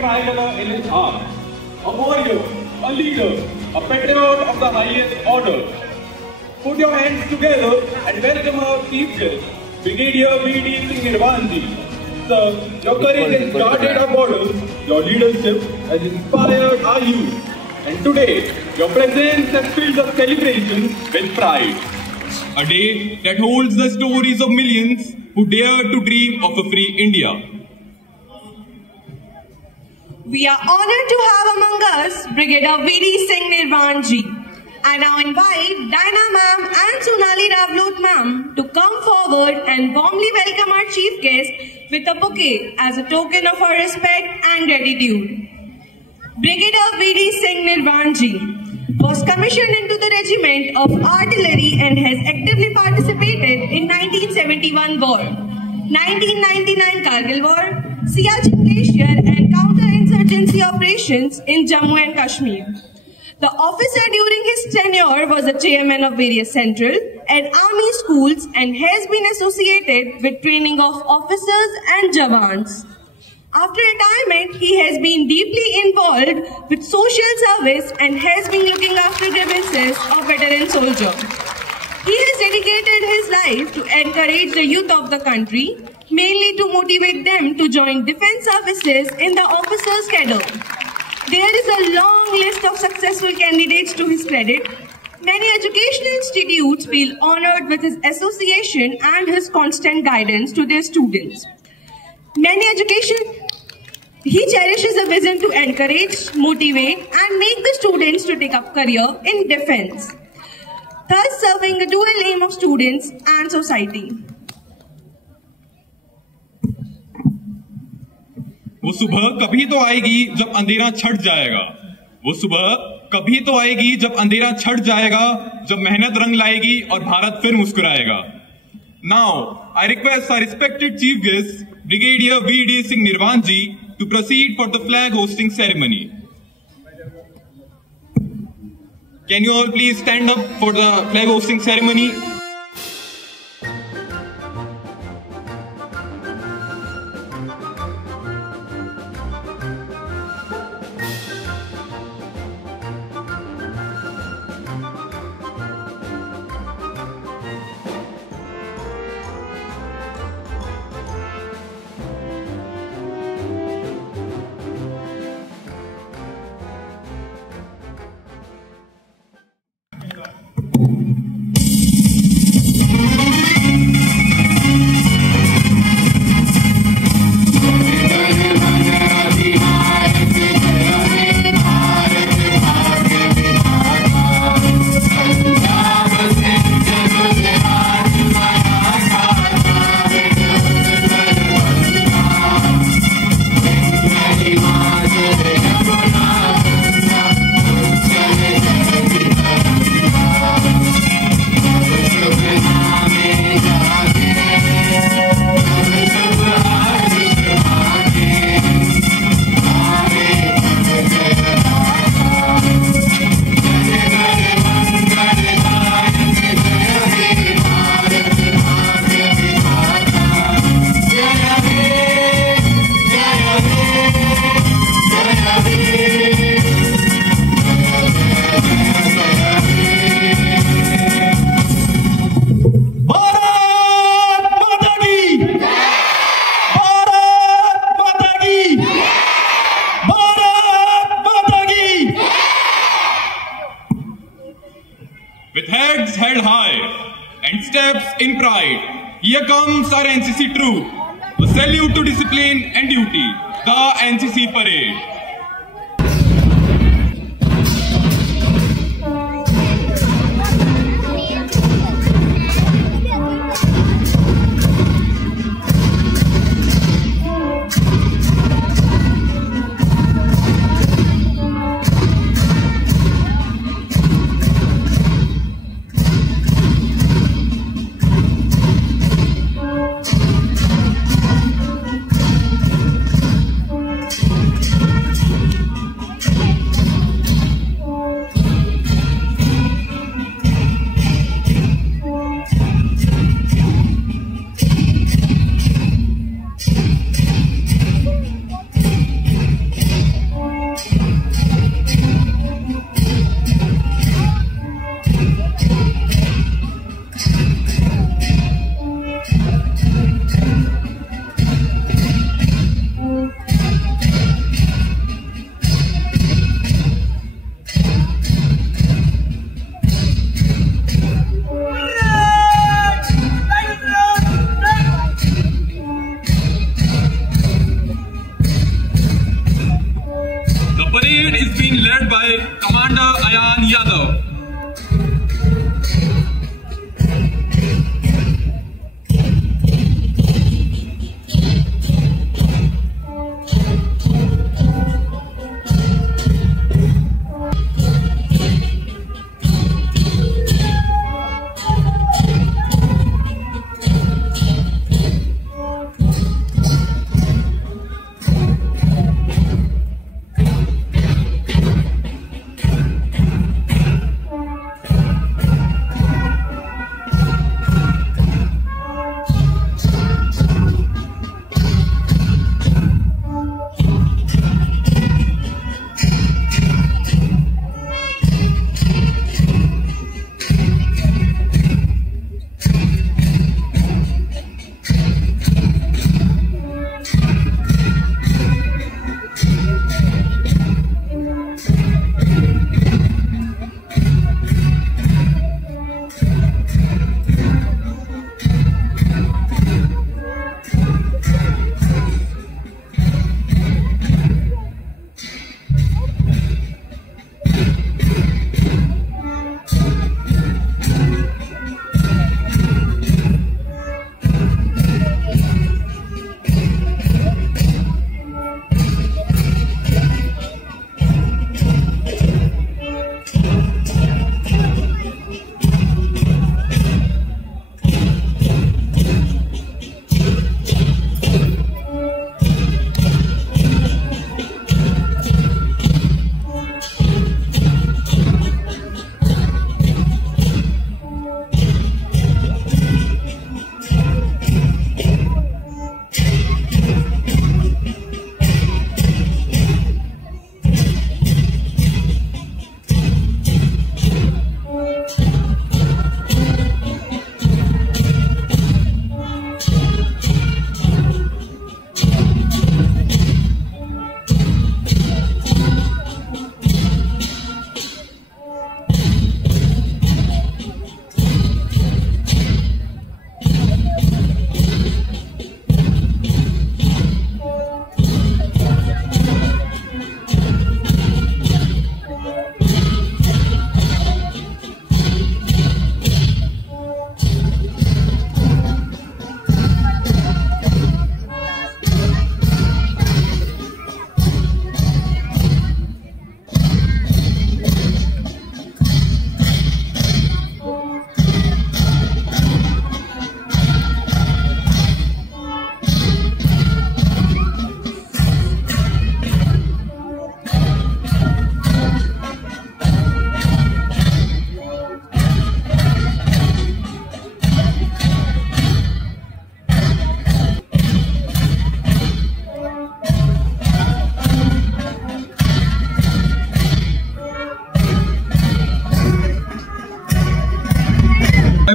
tricolor in his arms. A warrior, a leader, a patriot of the highest order. Put your hands together and welcome our chief guest, Brigadier V.D. Singh Nirvanji. Sir, your courage has guarded our borders, your leadership has inspired our youth, and today, your presence has filled the celebration with pride. A day that holds the stories of millions who dare to dream of a free India. We are honored to have among us Brigadier V.D. Singh Nirvanji. I now invite Diana ma'am and Sonali Ravloot ma'am to come forward and warmly welcome our chief guest with a bouquet as a token of our respect and gratitude. Brigadier V.D. Singh Nirvanji was commissioned into the Regiment of Artillery and has actively participated in 1971 war, 1999 Kargil War, Siachen Glacier and counter-insurgency operations in Jammu and Kashmir. The officer during his tenure was a chairman of various central and army schools and has been associated with training of officers and jawans. After retirement, he has been deeply involved with social service and has been looking after grievances of veteran soldiers. He has dedicated his life to encourage the youth of the country, mainly to motivate them to join defense services in the officers' cadre. There is a long list of successful candidates to his credit. Many educational institutes feel honored with his association and his constant guidance to their students. He cherishes a vision to encourage, motivate, and make the students to take up career in defense, thus serving a dual aim of students and society. वो सुबह कभी तो आएगी जब अंधेरा छट जाएगा। वो सुबह कभी तो आएगी जब अंधेरा छट जाएगा, जब मेहनत रंग लाएगी और भारत फिर मुस्कुराएगा। Now, I request our respected chief guest, Brigadier V.D. Singh Nirvanji, to proceed for the flag hosting ceremony. Can you all please stand up for the flag hosting ceremony? With heads held high and steps in pride, here comes our NCC troop. A salute to discipline and duty, the NCC parade.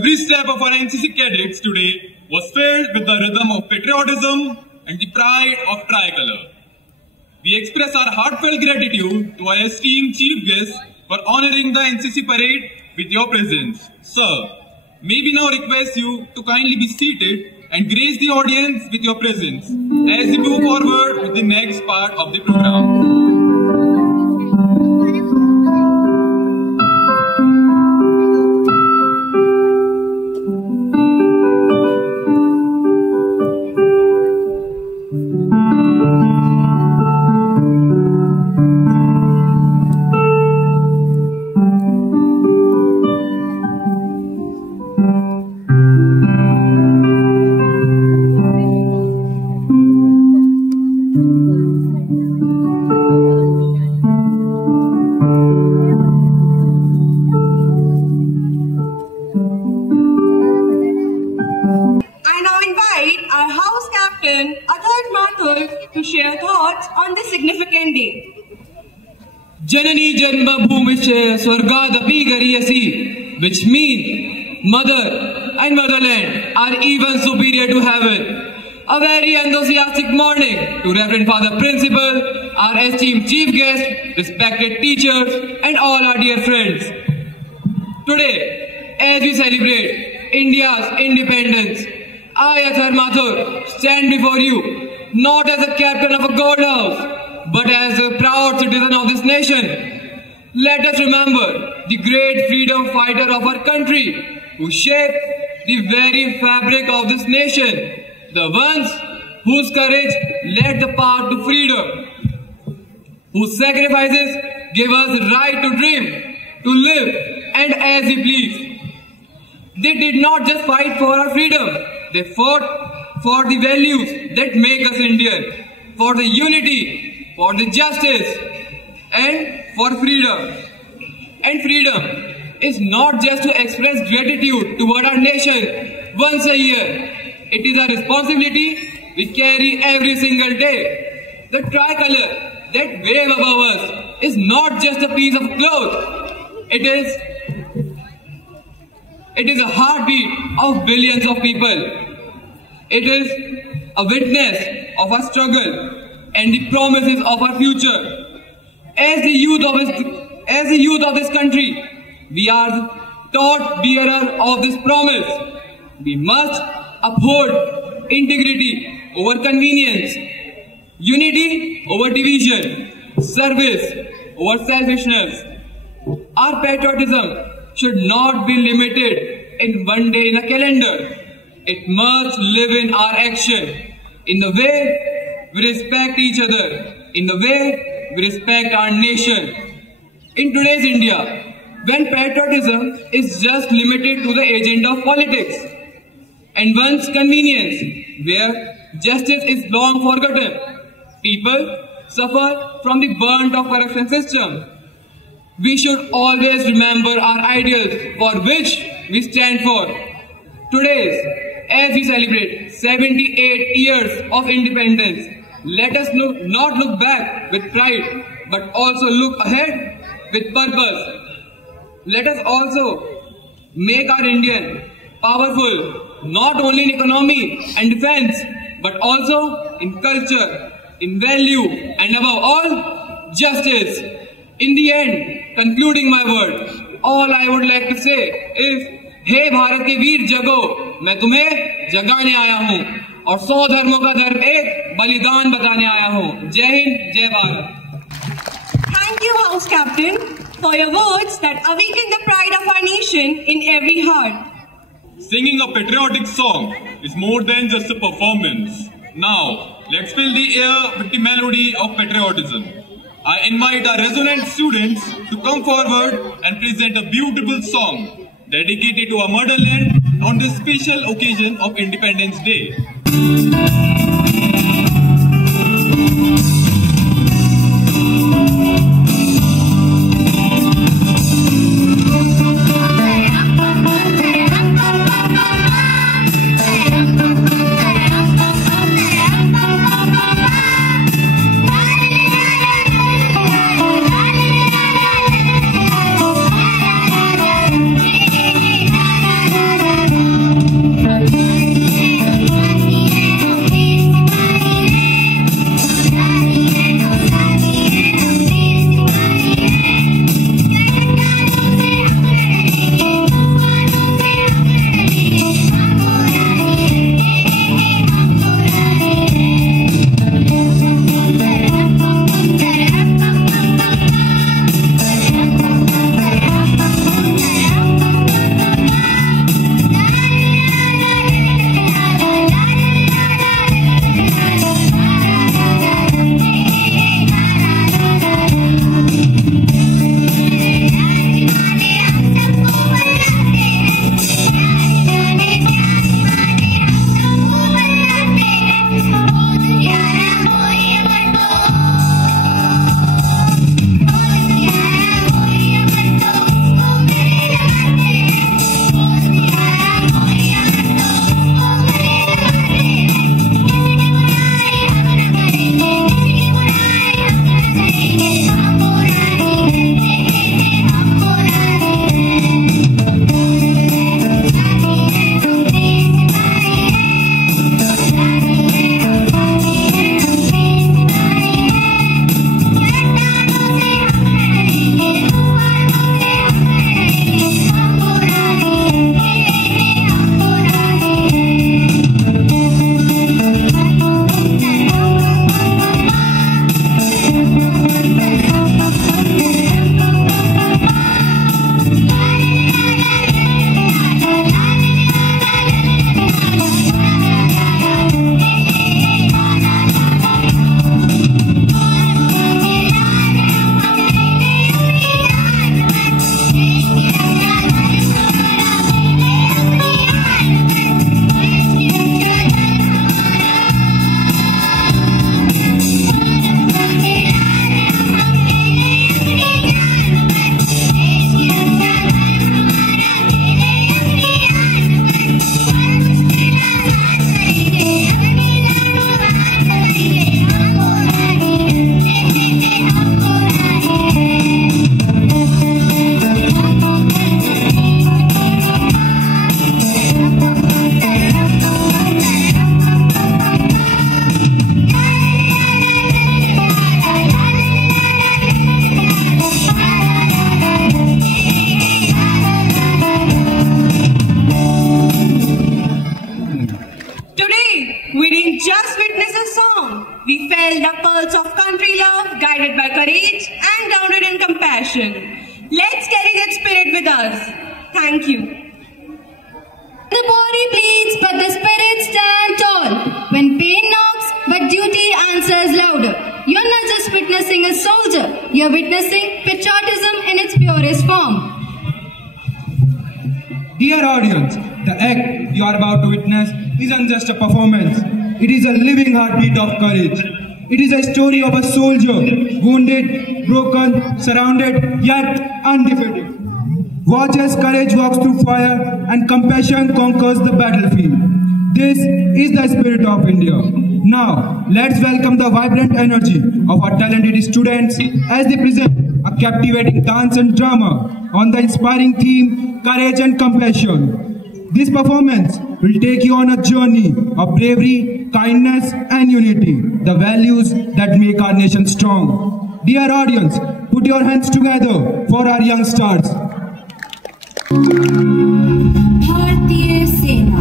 Every step of our NCC cadets today was filled with the rhythm of patriotism and the pride of tricolor. We express our heartfelt gratitude to our esteemed chief guests for honoring the NCC parade with your presence. Sir, may we now request you to kindly be seated and grace the audience with your presence as we move forward with the next part of the program. Janani Janma Bhumische Swargadapi Gariyasi, which mean mother and motherland are even superior to heaven. A very enthusiastic morning to Reverend Father Principal, our esteemed chief guest, respected teachers and all our dear friends. Today, as we celebrate India's independence, I, Athar Mathur, stand before you not as a captain of a god house, but as a proud citizen of this nation. Let us remember the great freedom fighter of our country who shaped the very fabric of this nation, the ones whose courage led the path to freedom, whose sacrifices gave us the right to dream, to live and as we please. They did not just fight for our freedom, they fought for the values that make us Indian, for the unity, for the justice and for freedom. And freedom is not just to express gratitude toward our nation once a year. It is a responsibility we carry every single day. The tricolor that wave above us is not just a piece of cloth. It is a heartbeat of billions of people. It is a witness of our struggle and the promises of our future. As the youth of this country, we are the taught bearer of this promise. We must uphold integrity over convenience, unity over division, service over selfishness. Our patriotism should not be limited in one day in a calendar. It must live in our action, in the way we respect each other, in the way we respect our nation. In today's India, when patriotism is just limited to the agenda of politics and one's convenience, where justice is long forgotten, people suffer from the burnt of corruption system. We should always remember our ideals for which we stand for. Today, as we celebrate 78 years of independence, let us not look back with pride, but also look ahead with purpose. Let us also make our Indian powerful, not only in economy and defense, but also in culture, in value, and above all, justice. In the end, concluding my word, all I would like to say is, हे भारत के वीर जगो, मैं तुम्हें जगाने आया हूँ और 100 धर्मों का धर्म एक बलिदान बताने आया हूँ. जय हिंद, जय Bharat. Thank you, House Captain, for your words that awaken the pride of our nation in every heart. Singing a patriotic song is more than just a performance. Now, let's fill the air with the melody of patriotism. I invite our resonant students to come forward and present a beautiful song dedicated to our motherland on this special occasion of Independence Day. Thank you. felt the pulse of country love, guided by courage and grounded in compassion. Let's carry that spirit with us. Thank you. The body bleeds, but the spirit stands tall. When pain knocks, but duty answers louder. You're not just witnessing a soldier, you're witnessing patriotism in its purest form. Dear audience, the act you are about to witness isn't just a performance. It is a living heartbeat of courage. It is a story of a soldier, wounded, broken, surrounded, yet undefeated. Watch as courage walks through fire and compassion conquers the battlefield. This is the spirit of India. Now, let's welcome the vibrant energy of our talented students as they present a captivating dance and drama on the inspiring theme, Courage and Compassion. This performance will take you on a journey of bravery, kindness and unity, the values that make our nation strong. Dear audience, put your hands together for our young stars. भारतीय सेना।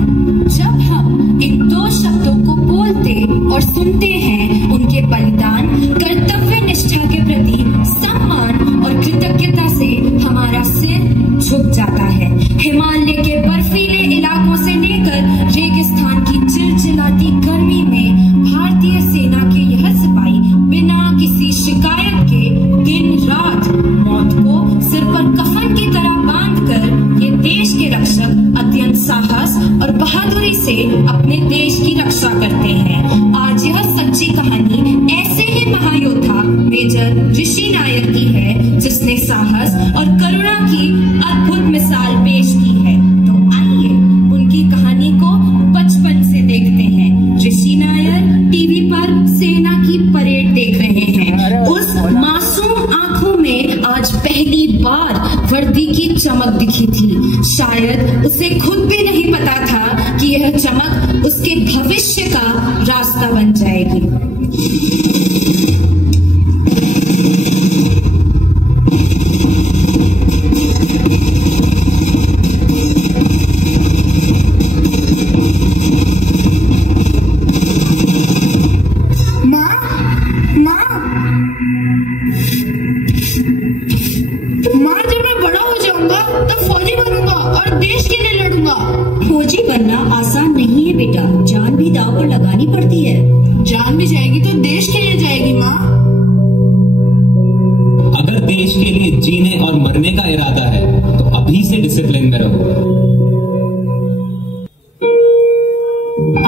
जब हम इन दो शब्दों को बोलते और सुनते हैं, उनके बलिदान, कर्तव्य निष्ठा के प्रति सम्मान और कृतज्ञता से हमारा सिर झुक जाता है। हिमालय के बर्फीले इलाकों से लेकर रेगिस्तान की चिलचिलाती गर्मी में भारतीय सेना के यह सिपाही बिना किसी शिकायत के दिन रात मौत को सिर पर कफन की तरह बांधकर ये देश के रक्षक अत्यंत साहस और बहादुरी से अपने देश की रक्षा करते हैं। आज यह सच्ची कहानी ऐसे ही महायोद्धा मेजर ऋषि नायर की है, जिसने साहस और करुणा की अद्भुत मिसाल पेश की है। तो आइए उनकी कहानी को बचपन से देखते हैं। ऋषि नायर टीवी पर सेना की परेड देख रहे हैं। उस मासूम आंखों में आज पहली बार वर्दी की चमक दिखी थी। शायद उसे खुद भी नहीं पता था कि यह चमक उसके भविष्य का रास्ता बन जाएगी। फौजी बनना आसान नहीं है बेटा, जान भी दांव पर लगानी पड़ती है। जान भी जाएगी तो देश के लिए जाएगी माँ। अगर देश के लिए जीने और मरने का इरादा है तो अभी से डिसिप्लिन में रहो।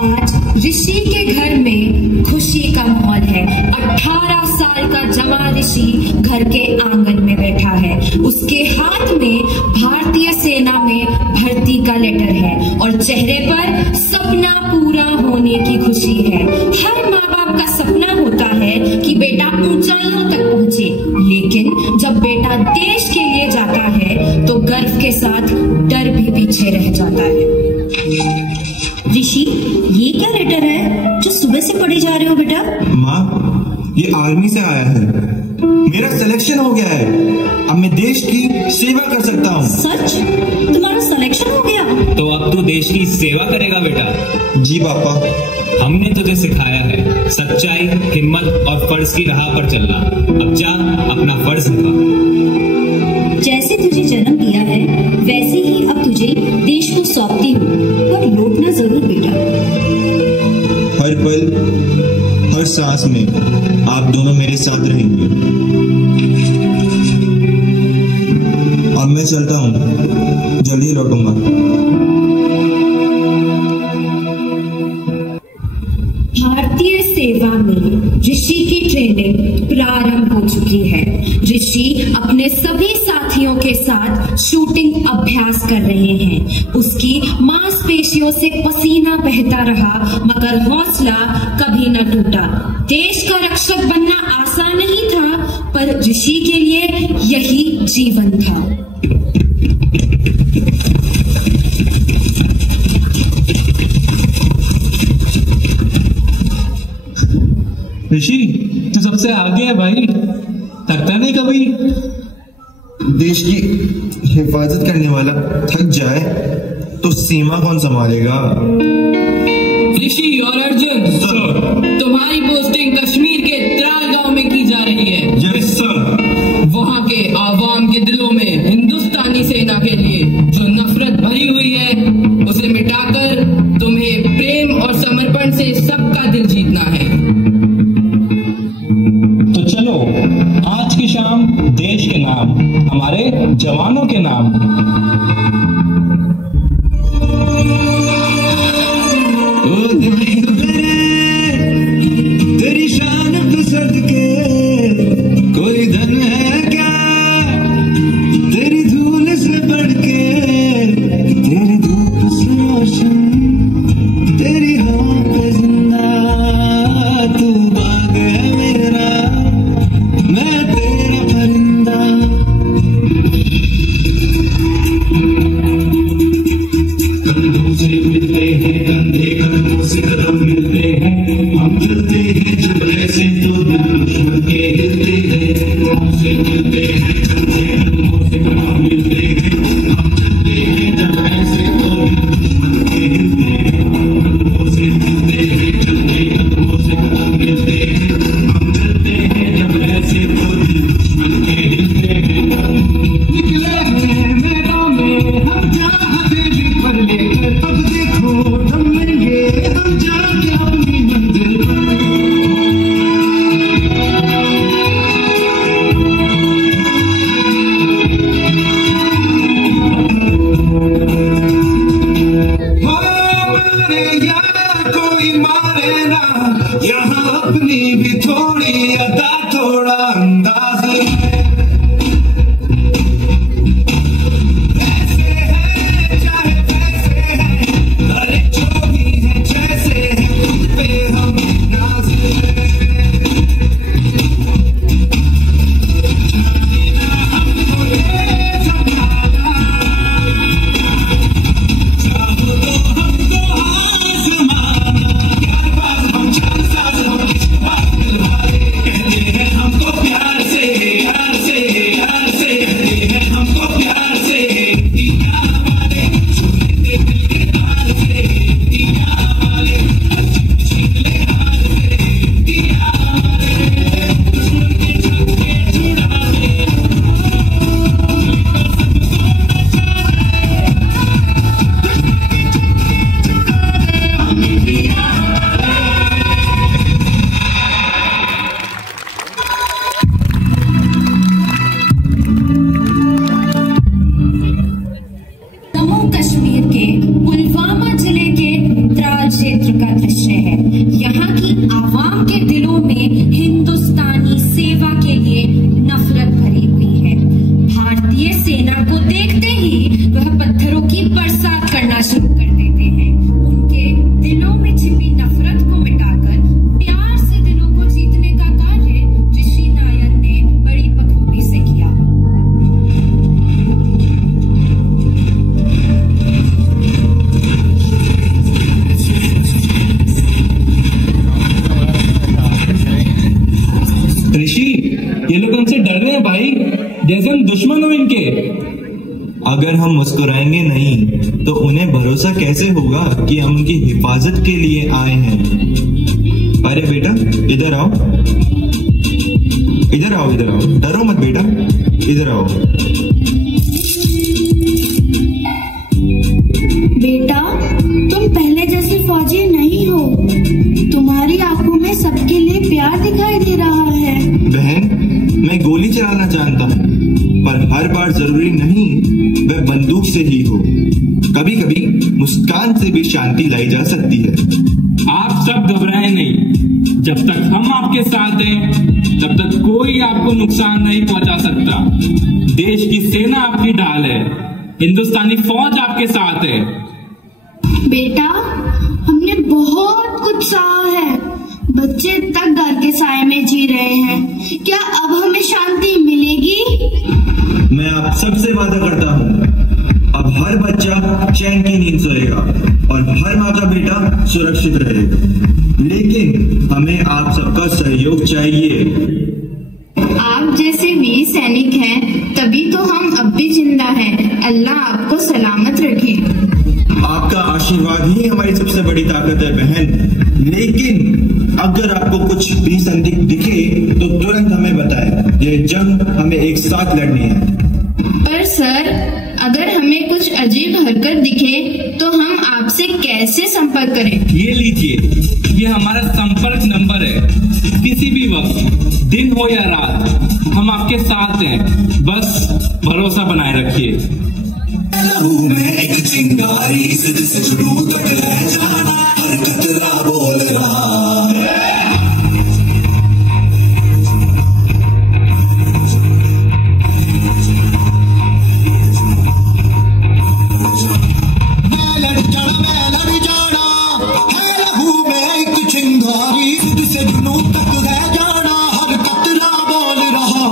आज ऋषि के घर में खुशी का माहौल है। 18 साल का जवान ऋषि घर के आंगन में बैठा है। उसके हाथ में भारतीय सेना में भर्ती का लेटर है और चेहरे पर सपना पूरा होने की खुशी है। हर माँ बाप का सपना होता है कि बेटा ऊंचाइयों तक पहुंचे, लेकिन जब बेटा देश के लिए जाता है तो गर्व के साथ डर भी पीछे रह जाता है। ऋषि, ये क्या लेटर है जो सुबह से पढ़े जा रहे हो बेटा? माँ, ये आर्मी से आया है। मेरा सिलेक्शन हो गया है। अब मैं देश की सेवा कर सकता हूँ। सच? तुम्हारा सिलेक्शन हो गया? तो अब तू देश की सेवा करेगा बेटा? जी पापा। हमने तुझे सिखाया है सच्चाई, हिम्मत और फर्ज की राह पर चलना। अब जा अपना फर्ज निभा। जैसे तुझे जन्म दिया है वैसे ही अब तुझे देश को सौंपती हूँ, पर लौटना जरूर बेटा। हर पल, हर सांस में आप दोनों मेरे साथ रहेंगे। अब मैं चलता हूँ, जल्दी लौटूंगा। भारतीय सेवा में ऋषि की ट्रेनिंग प्रारंभ हो चुकी है। ऋषि अपने सभी साथियों के साथ शूटिंग अभ्यास कर रहे हैं। उसकी मांसपेशियों से पसीना बहता रहा, मगर हौसला कभी न टूटा। देश का रक्षक बनना आसान नहीं था, पर ऋषि के लिए यही जीवन था। ऋषि, तू सबसे आगे है भाई, थकता नहीं कभी? देश की हिफाजत करने वाला थक जाए तो सीमा कौन संभालेगा? ऋषि और अर्जुन, तुम्हारी पोस्टिंग कश्मीर के हमारे जवानों के नाम। तेरी शान पे सदके कोई धन है क्या, तेरी धूल से बढ़ के, तेरी धूप से रोशन, तेरी हवा पे जिंदा, तू बाग है मेरा, मैं तेरा परिंदा। कदमों से मिलते हैं कंधे, कदमों से कदम मिलते हैं, हम चलते हैं जब ऐसे तो दिल दुश्मन के हिलते हैं। कदमों से मिलते हैं कंधे, कदमों से कदम मिलते हैं, हम चलते हैं जब ऐसे तो दिल दुश्मन के हिलते हैं। कदमों से मिलते हैं कंधे, कदमों से कदम मिलते हैं, हम चलते हैं जब ऐसे तो दिल दुश्मन के हिलते हैं। निकले हैं मैदान में हम चाहते भी पर लेकर, अब देखो दम लेंगे हम जाके अपनी मंजिल पर। मारे या कोई मारे ना, यहाँ अपनी भी थोड़ी अदा थोड़ा अंदाज है। ये लोग हमसे डर रहे हैं भाई, जैसे हम दुश्मन हो इनके। अगर हम मुस्कुराएंगे नहीं तो उन्हें भरोसा कैसे होगा कि हम उनकी हिफाजत के लिए आए हैं। अरे बेटा इधर आओ, इधर आओ, इधर आओ, डरो मत बेटा, इधर आओ। बेटा तुम पहले जैसे फौजी नहीं हो, तुम्हारी आंखों में सबके लिए प्यार दिखाई दे रहा है। बहन मैं गोली चलाना जानता हूँ, पर हर बार जरूरी नहीं वह बंदूक से ही हो। कभी कभी मुस्कान से भी शांति लाई जा सकती है। आप सब घबराएं नहीं, जब तक हम आपके साथ हैं तब तक कोई आपको नुकसान नहीं पहुंचा सकता। देश की सेना आपकी ढाल है, हिंदुस्तानी फौज आपके साथ है। बेटा हमने बहुत कुछ सहा है, बच्चे तक डर के साए में जी रहे हैं, क्या अब हमें शांति मिलेगी? मैं आप सबसे वादा करता हूँ, अब हर बच्चा चैन की नींद सोएगा और हर माँ का बेटा सुरक्षित रहेगा। लेकिन हमें आप सबका सहयोग चाहिए। आप जैसे वीर सैनिक हैं, तभी तो हम अब भी जिंदा हैं। अल्लाह आपको सलामत रखे। आपका आशीर्वाद ही हमारी सबसे बड़ी ताकत है बहन। लेकिन अगर आपको कुछ भी संदिग्ध दिखे तो तुरंत हमें बताएं। यह जंग हमें एक साथ लड़नी है। पर सर अगर हमें कुछ अजीब हरकत दिखे तो हम आपसे कैसे संपर्क करें? ये लीजिए, ये हमारा संपर्क नंबर है। किसी भी वक्त दिन हो या रात हम आपके साथ हैं, बस भरोसा बनाए रखिए। मैं एक चिंगारी से शुरू तक रह जाना, हर कतरा बोल रहा मैं लड़ जाना है लहू में एक चिंगारी से जुनू तक रह जाना, हर कतरा बोल रहा।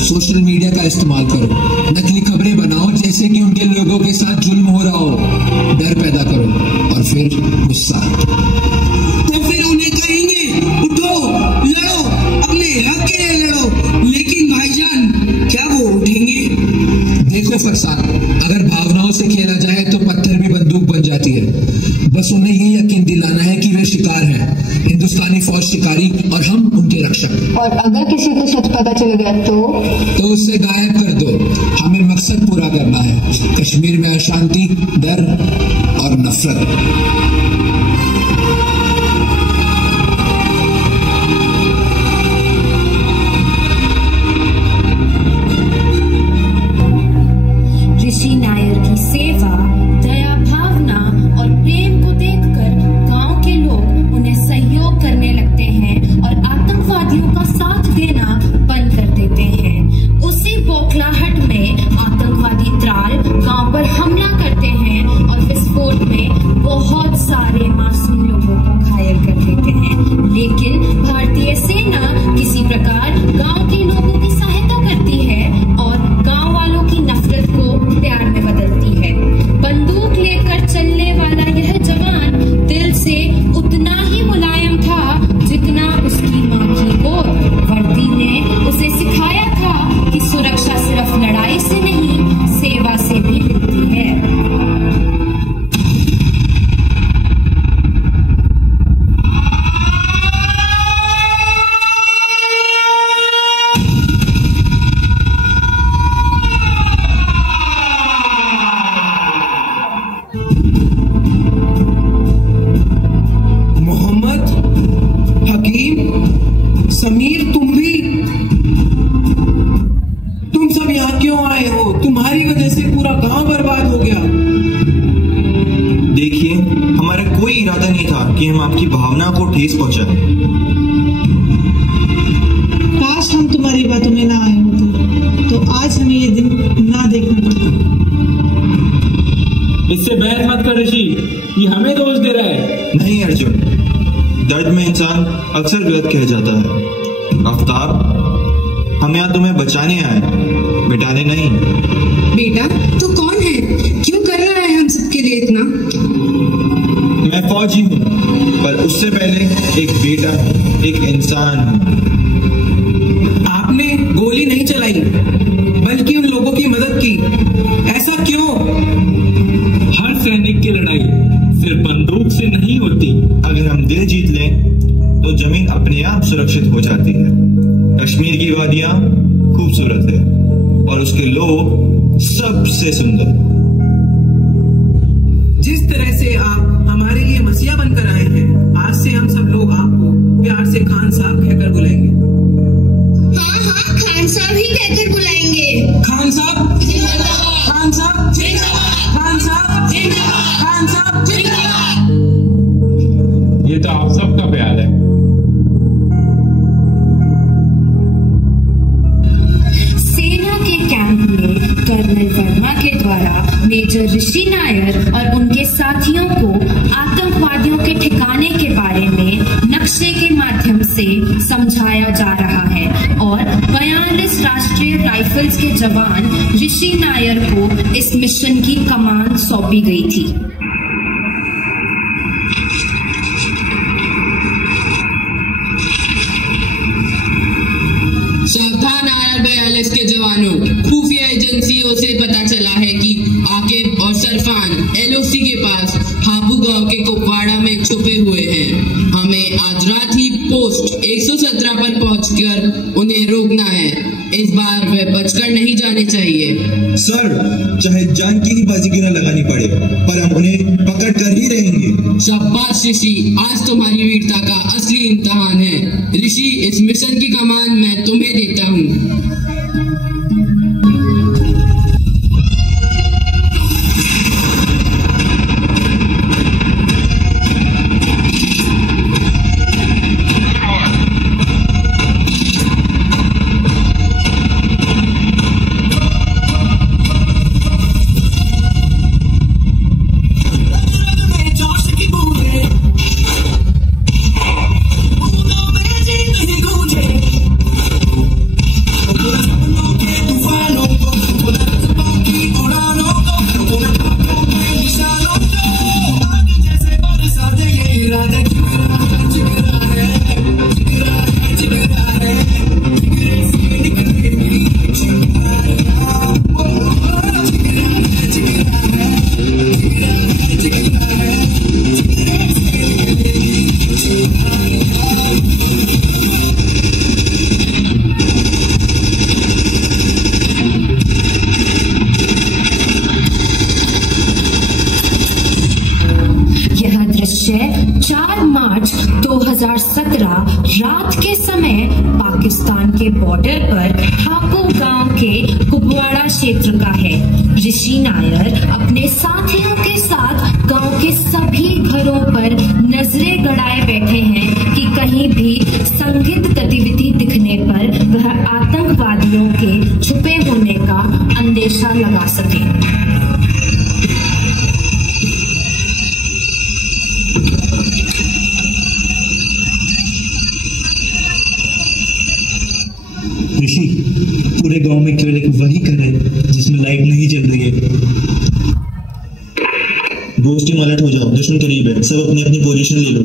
सोशल मीडिया का इस्तेमाल करो, नकली खबरें बनाओ जैसे कि उनके लोगों के साथ जुल्म हो रहा हो, डर पैदा करो और फिर गुस्सा। तो फिर उन्हें कहेंगे उठो लड़ो, अपने हक के लिए लड़ो, लेकिन भाईजान क्या वो उठेंगे? देखो फरसान, अगर भावनाओं से खेला जाए तो पत्थर भी बंदूक बन जाती है। बस उन्हें ये यकीन दिलाना है कि वे शिकार हैं, हिंदुस्तानी फौज शिकारी और हम उनके रक्षक। और अगर किसी को सच पता चल गया तो उसे गायब कर दो। हमें मकसद पूरा करना है, कश्मीर में अशांति, डर और नफरत। ऋषि नायर की सेवा, दया भावना और प्रेम को देखकर गांव के लोग उन्हें सहयोग करने लगते हैं और आतंकवादियों का साथ देना बंद कर देते हैं। उसी बौखलाहट में आतंकवादी त्राल गांव पर हमला करते हैं और विस्फोट में बहुत सारे मासूम लोगों को घायल कर देते हैं। लेकिन भारतीय सेना किसी प्रकार गांव के लोगों की सहायता करती है और गांव वालों की नफरत को प्यार में बदलती है। बंदूक लेकर चलने वाला यह जवान दिल से उतना ही मुलायम था जितना उसकी माँ की गोद। वर्दी ने उसे सिखाया था कि सुरक्षा सिर्फ लड़ाई से नहीं, सेवा से भी मिलती है। समीर, तुम सब यहाँ क्यों आए हो? तुम्हारी वजह से पूरा गांव बर्बाद हो गया। देखिए, हमारा कोई इरादा नहीं था कि हम आपकी भावना को ठेस पहुंचाएं। काश हम तुम्हारी बातों में ना आए होते, तो आज हमें ये दिन ना देखना पड़ता। इससे बहस मत कर ऋषि, ये हमें दोष दे रहा है। नहीं अर्जुन, दर्द में इंसान अक्सर गलत कह जाता है। आफ्ताब, हम यहाँ तुम्हें बचाने आए, मिटाने नहीं। बेटा, तो कौन है? क्यों कर रहा है हम सबके लिए इतना? मैं फौजी हूँ, पर उससे पहले एक बेटा, एक इंसान हूँ। आपने गोली नहीं चलाई, बल्कि उन लोगों की मदद की। ऐसा क्यों? हर सैनिक की लड़ाई सिर्फ बंदूक से नहीं होती। अगर हम दिल जीत लें तो जमीन अपने आप सुरक्षित हो जाती है। कश्मीर की वादियां खूबसूरत है और उसके लोग सबसे सुंदर। जिस तरह से आप हमारे लिए मसीहा बनकर आए हैं, आज से हम सब लोग आपको प्यार से खान साहब कहकर बुलाएंगे। हाँ हाँ, खान साहब ही कहकर बुलाएंगे। खान साहब जिंदाबाद, खान साहब जिंदाबाद, खान साहब जिंदाबाद, खान साहब जिंदाबाद। ये तो आप सबका प्यार है। सेना के कैंप में कर्नल वर्मा के द्वारा मेजर ऋषि नायर और उनके साथियों को आतंकवादियों के ठिकाने के बारे में नक्शे के माध्यम से समझाया जा रहा है और 42 राष्ट्रीय राइफल्स के जवान ऋषि नायर को इस मिशन की कमान सौंपी गई थी। सावधान IR-42 के जवानों, खुफिया एजेंसियों से पता चला है कि आकिब और सरफान LOC के पास हापू गांव के कुपवाड़ा में छुपे हुए हैं। हमें आज रात ही पोस्ट 117 पर पहुंचकर उन्हें रोकना है। इस बार वे बचकर नहीं जाने चाहिए। सर, चाहे जान की ही बाजी क्यों न लगानी पड़े, पर हम उन्हें पकड़ कर ही रहेंगे। शाबाश ऋषि, आज तुम्हारी वीरता का असली इम्तिहान है। ऋषि, इस मिशन की कमान मैं तुम्हें देता हूँ। दृश्य 4 मार्च 2017 रात के समय पाकिस्तान के बॉर्डर पर हापू गांव के कुपवाड़ा क्षेत्र का है। ऋषि नायर अपने साथियों के साथ गांव के सभी घरों पर नजरें गड़ाए बैठे हैं कि कहीं भी संदिग्ध गतिविधि दिखने पर वह आतंकवादियों के छुपे होने का अंदेशा लगा सके। ऋषि, पूरे गांव में केवल एक वही घर है जिसमें लाइट नहीं जल रही है। गोस्टिंग अलर्ट हो जाओ, दुश्मन करीब है, सब अपनी अपनी पोजीशन ले लो।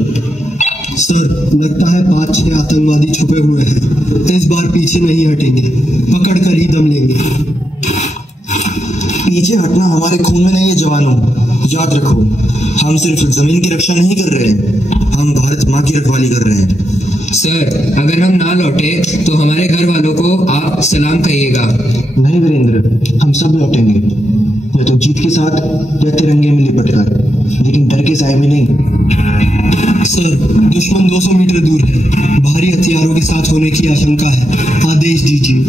सर, लगता है 5-6 आतंकवादी छुपे हुए हैं। इस बार पीछे नहीं हटेंगे, पकड़ कर ही दम लेंगे। पीछे हटना हमारे खून में नहीं है जवानों, याद रखो। हम सिर्फ जमीन की रक्षा नहीं कर रहे हैं, हम भारत माँ की रखवाली कर रहे हैं। सर, अगर हम ना लौटे तो हमारे घर वालों को आप सलाम कहिएगा। नहीं वीरेंद्र, हम सब लौटेंगे, या तो जीत के साथ या तिरंगे में लिपट कर, लेकिन डर के साए में नहीं। सर, दुश्मन 200 मीटर दूर है, भारी हथियारों के साथ होने की आशंका है। आदेश दीजिए।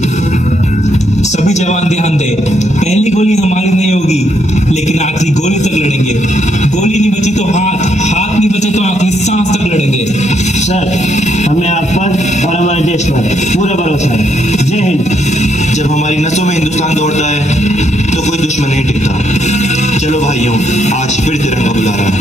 सभी जवान ध्यान दें, पहली गोली हमारी नहीं होगी, लेकिन आखिरी गोली तक लड़ेंगे। गोली नहीं बची तो हाथ, हाथ नहीं बचे तो आखिरी सांस तक लड़ेंगे। सर, हमें आप पर और हमारे देश पर पूरा भरोसा है। जय हिंद। जब हमारी नसों में हिंदुस्तान दौड़ता है तो कोई दुश्मन नहीं टिकता। चलो भाइयों, आज फिर तिरंगा बुला रहा है।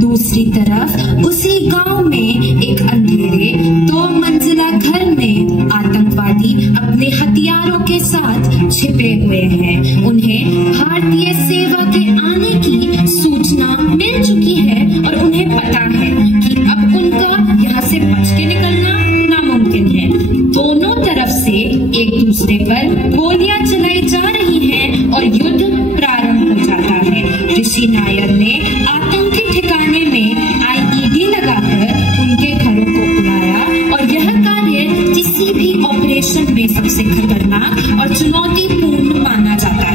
दूसरी तरफ उसी गांव में एक अंधेरे 2 मंजिला घर में आतंकवादी अपने हथियारों के साथ छिपे हुए हैं। उन्हें भारतीय सेवा के आने की सूचना मिल चुकी है और उन्हें पता है कि अब उनका यहाँ से बच के निकलना नामुमकिन है। दोनों तरफ से एक दूसरे पर गोलियां चलाई जा रही हैं और युद्ध प्रारंभ हो जाता है। ऋषि नायर ने आतंकी ठिकाने में आईईडी लगाकर उनके घरों को उड़ाया और यह कार्य किसी भी ऑपरेशन में सबसे खतरनाक और चुनौतीपूर्ण माना जाता है।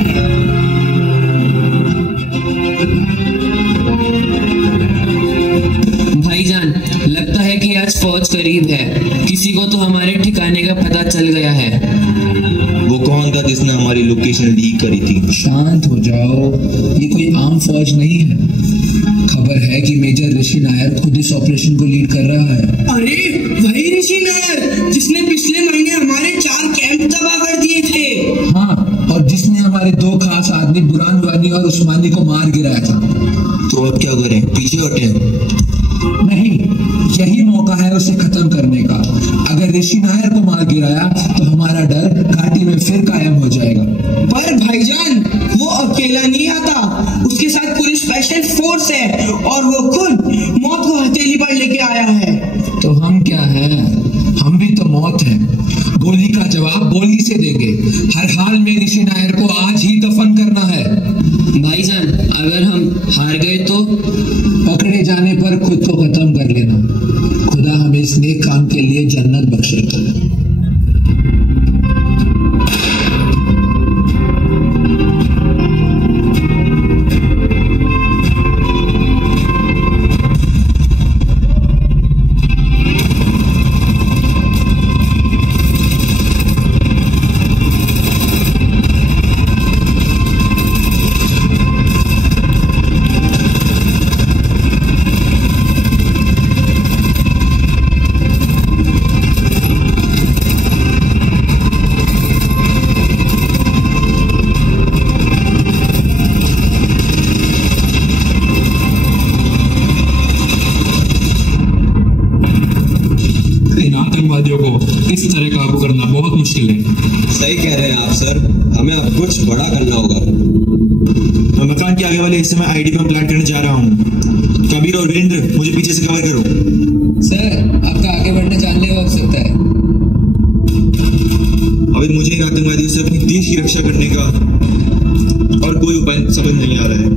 भाईजान, लगता है कि आज फौज करीब है। किसी को तो हमारे ठिकाने का पता चल गया है। वो कौन था जिसने हमारी लोकेशन लीक करी थी? शांत हो जाओ, ये कोई आम फौज नहीं है। खबर है कि मेजर ऋषि नायर खुद इस ऑपरेशन को लीड कर रहा है। अरे वही ऋषि नायर जिसने पिछले महीने हमारे 4 कैंप तबाह कर दिए थे। हाँ, और जिसने हमारे 2 खास आदमी बुरहान वानी और उस्मानी को मार गिराया था। तो अब क्या करें? पीछे हटें? नहीं, यही मौका है उसे खत्म करने का। अगर ऋषि नायर को मार गिराया तो हमारा डर घाटी में फिर कायम हो जाएगा। पर भाईजान, वो अकेला नहीं आता, उसके साथ पूरी स्पेशल फोर्स है और वो खुद मौत को हथेली पर लेके आया है। तो हम क्या हैं? हम भी तो मौत हैं। गोली का जवाब गोली से देंगे। हर हाल में ऋषि नायर को आज ही दफन करना है। भाईजान, अगर हम हार गए तो? पकड़े जाने पर खुद को खत्म कर लेना। खुदा हमें इस नेक काम के लिए जन्नत बख्शेगा। इस तरह काबू करना बहुत मुश्किल है। सही कह रहे हैं आप सर, हमें अब कुछ बड़ा करना होगा। मैं मकान के आगे वाले हिस्से में आईडी बम प्लांट करने जा रहा हूँ। कबीर और वीरेंद्र, मुझे पीछे से कवर करो। सर, आपका आगे बढ़ने जानलेवा हो सकता है। अभी मुझे इन आतंकवादियों से अपनी देश की रक्षा करने का और कोई उपाय समझ नहीं आ रहा है।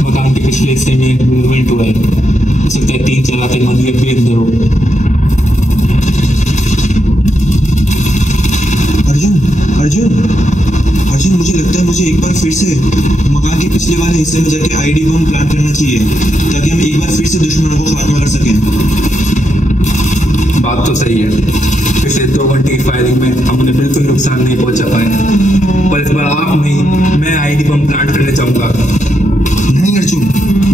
मकान के पिछले हिस्से में मूवमेंट हुआ है। हो सकता है 3-4 आतंकवादी भी अंदर हो। अर्जुन, मुझे लगता है मुझे एक बार फिर से मकान के पिछले वाले हिस्से में जाके आईडी बम प्लांट करना चाहिए, ताकि हम एक बार फिर से दुश्मनों को खात्मा कर सकें। बात तो सही है। पिछले 2 घंटे की फायरिंग में हम उन्हें बिल्कुल नुकसान नहीं पहुंचा पाए, पर इस बार आप नहीं, मैं आईडी बम प्लांट करने चाहूंगा। नहीं अर्जुन,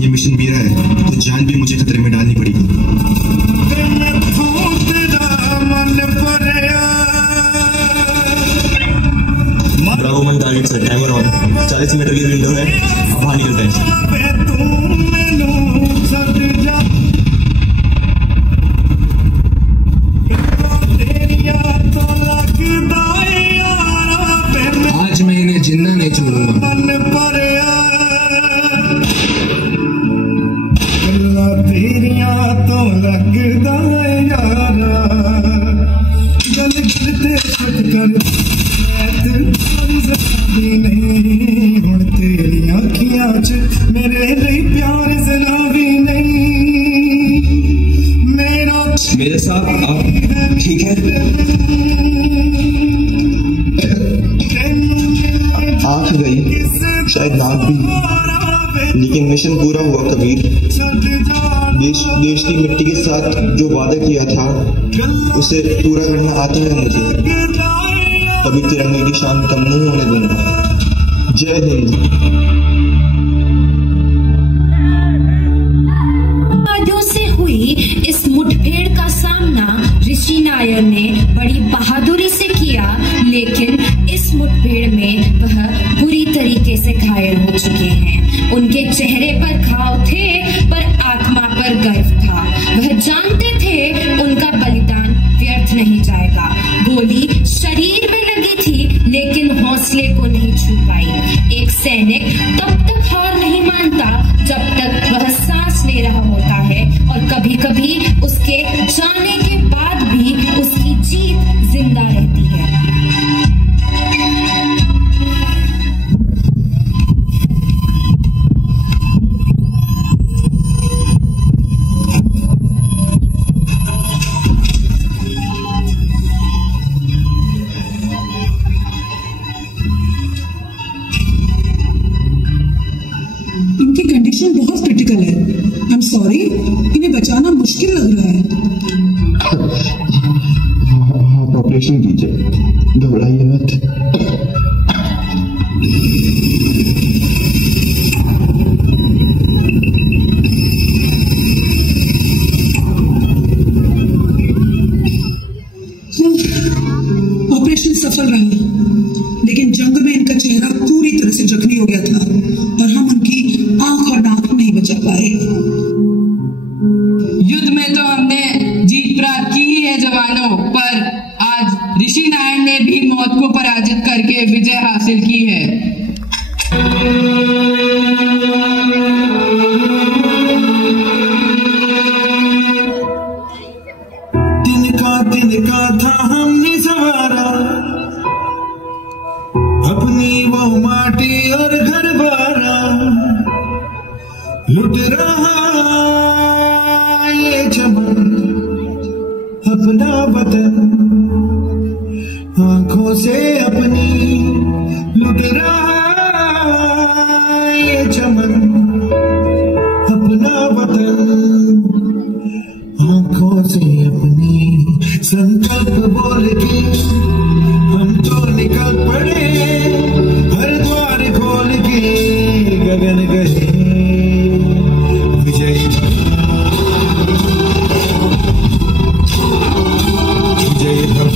ये मिशन मेरा है, तो जान भी मुझे खतरे में डालनी पड़ेगी। Bravo man target sir, timer on. 40 meter की विंडो है, बाहर निकलते हैं। आज मैं इन्हें जिंदा नहीं छोड़ूंगा। मेरे साथ आप ठीक है? आंख गई, शायद नाक भी। लेकिन मिशन पूरा हुआ कबीर। देश की मिट्टी के साथ जो वादा किया था उसे पूरा करना आता है मुझे। कभी तिरंगे की शान कम नहीं होने दूंगा। जय हिंद। से हुई इस मुठभेड़ का सामना ऋषि नायर ने बड़ी बहादुरी से किया, लेकिन इस मुठभेड़ में वह बुरी तरीके से घायल हो चुके हैं। उनके चेहरे पर घाव थे पर आत्मा पर गर्व था। वह जानते थे उनका बलिदान व्यर्थ नहीं जाएगा। गोली शरीर में लगी थी लेकिन हौसले को नहीं छू पाई। एक सैनिक तब तक हार नहीं मानता जब तक वह सांस ले रहा होता है, और कभी कभी उसके जाने के बाद भी उसकी जीत जिंदा रहती है। इनकी कंडीशन बहुत क्रिटिकल है। आई एम सॉरी, इन्हें बचाना मुश्किल लग रहा है। आप ऑपरेशन कीजिए, घबराइए मत। ऑपरेशन सफल रहा, लेकिन जंग में इनका चेहरा पूरी तरह से जख्मी हो गया था और हम उनकी आंख और नाक नहीं बचा पाए। युद्ध में तो हमने जीत प्राप्त की ही है जवानों, पर आज ऋषि नायर ने भी मौत को पराजित करके विजय हासिल की है। तिनका था हमने सवारा, अपनी वो माटी और घर बारा, लुट रहा ये चमन अपना वतन, आंखों से अपनी लुट रहा ये चमन अपना वतन, आंखों से अपनी संकल्प बोल के हम तो निकल पड़े, हर द्वार खोल के गगन गए विजयी विजयी भव।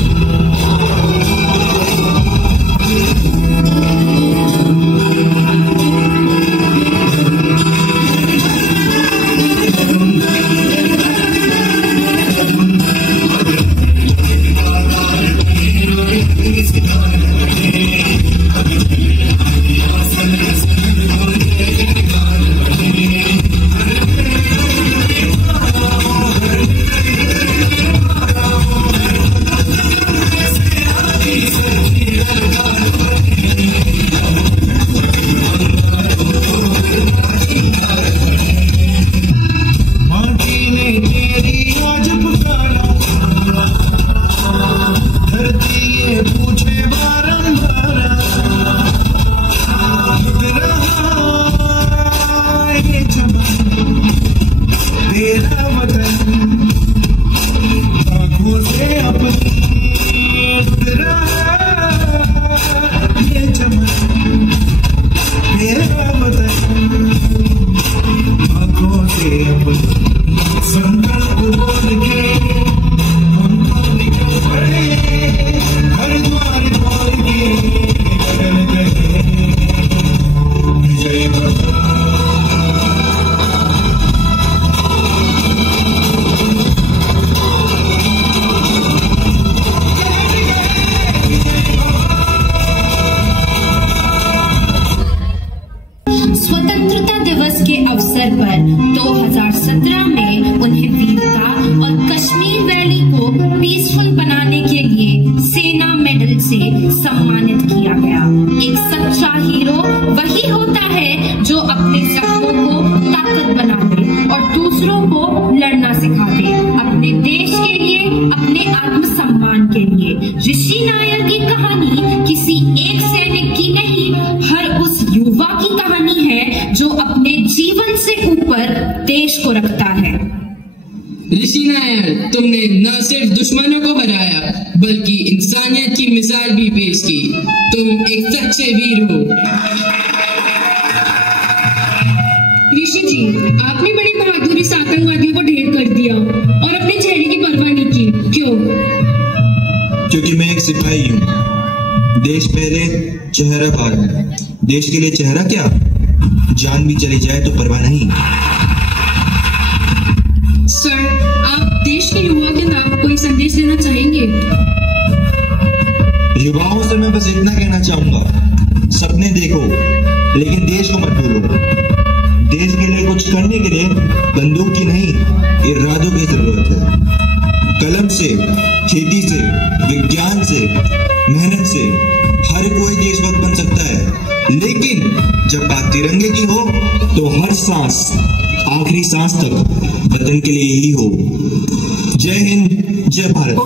स्वतंत्रता दिवस के अवसर पर 2017 में उन्हें वीरता और कश्मीर वैली को पीसफुल बनाने के लिए सेना मेडल से सम्मानित किया गया। एक सच्चा हीरो वही होता है जो अपने जख्मों को ताकत बना दे और दूसरों को लड़ना सिखा दे, अपने देश के लिए, अपने आत्मसम्मान के लिए। ऋषि नायर की कहानी किसी एक सैनिक की नहीं, हर उस युवा की कहानी है जो अपने पर देश को रखता है। ऋषि नायर, तुमने न सिर्फ दुश्मनों को हराया बल्कि इंसानियत की मिसाल भी पेश की। तुम एक सच्चे वीर हो। ऋषि जी, आपने बड़ी बहादुरी से आतंकवादियों को ढेर कर दिया और अपने चेहरे की परवाह नहीं की। क्यों? क्योंकि मैं एक सिपाही हूँ। देश पहले, चेहरा बाद। देश के लिए चेहरा क्या, जान भी चली जाए तो परवाह नहीं। सर, आप देश के युवा के नाम कोई संदेश देना चाहेंगे? युवाओं से मैं बस इतना कहना चाहूंगा, सपने देखो लेकिन देश को मत भूलो। देश के लिए कुछ करने के लिए बंदूक की नहीं, इरादों की जरूरत है। कलम से, खेती से, विज्ञान से, मेहनत से हर कोई देशभक्त बन सकता है, लेकिन जब बात तिरंगे की हो तो हर सांस, आखिरी सांस तक वतन के लिए ही हो। जय हिंद, जय भारत।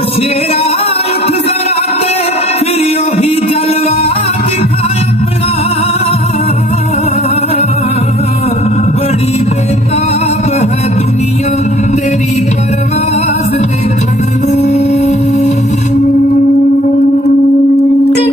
बड़ी बेताब है दुनिया तेरी परवाज़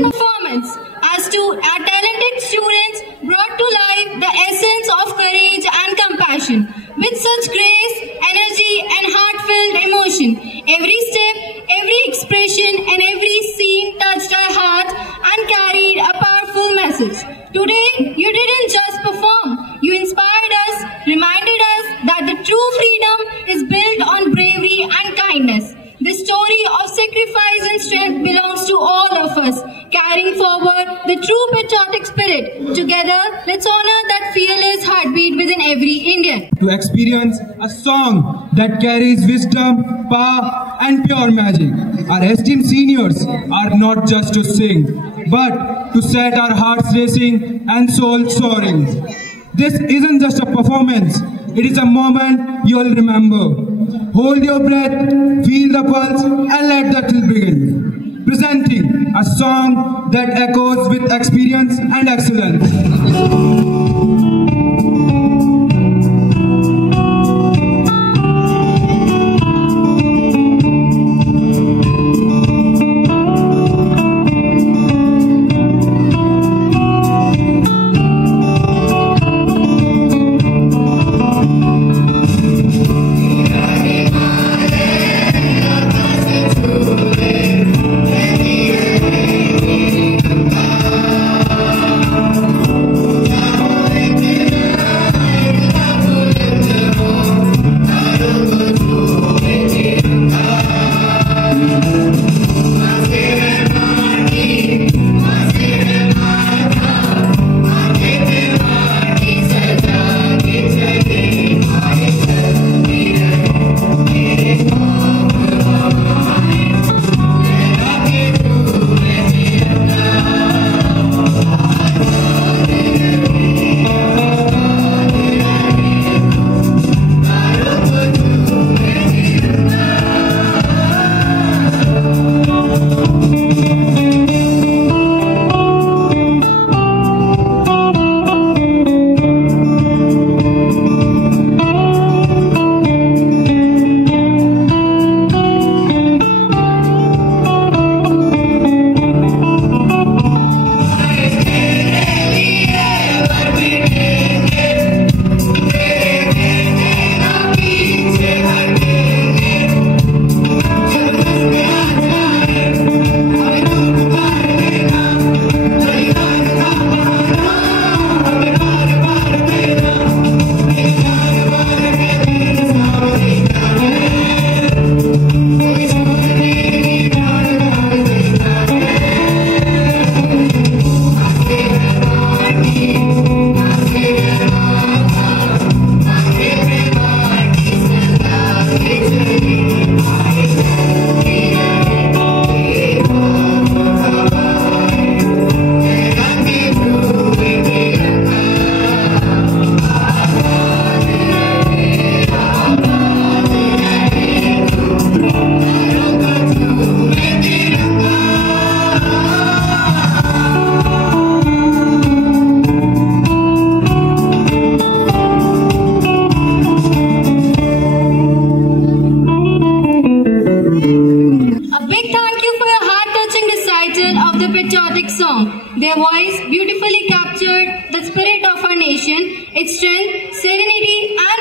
performance as to our talented students brought to life the essence of courage and compassion with such grace, energy and heartfelt emotion. Every step, every expression and every scene touched our heart and carried a powerful message. Today, you didn't just perform, you inspired us, reminded us that the true freedom is built on bravery and kindness. This story of sacrifice and strength belongs to all of us, carrying forward the true patriotic spirit. Together, let's honor that fearless heartbeat within every Indian. To experience a song that carries wisdom, power and pure magic. Our esteemed seniors are not just to sing, but to set our hearts racing and souls soaring. This isn't just a performance, it is a moment you'll remember. Hold your breath, feel the pulse and let the thrill begin. Presenting a song that echoes with experience and excellence.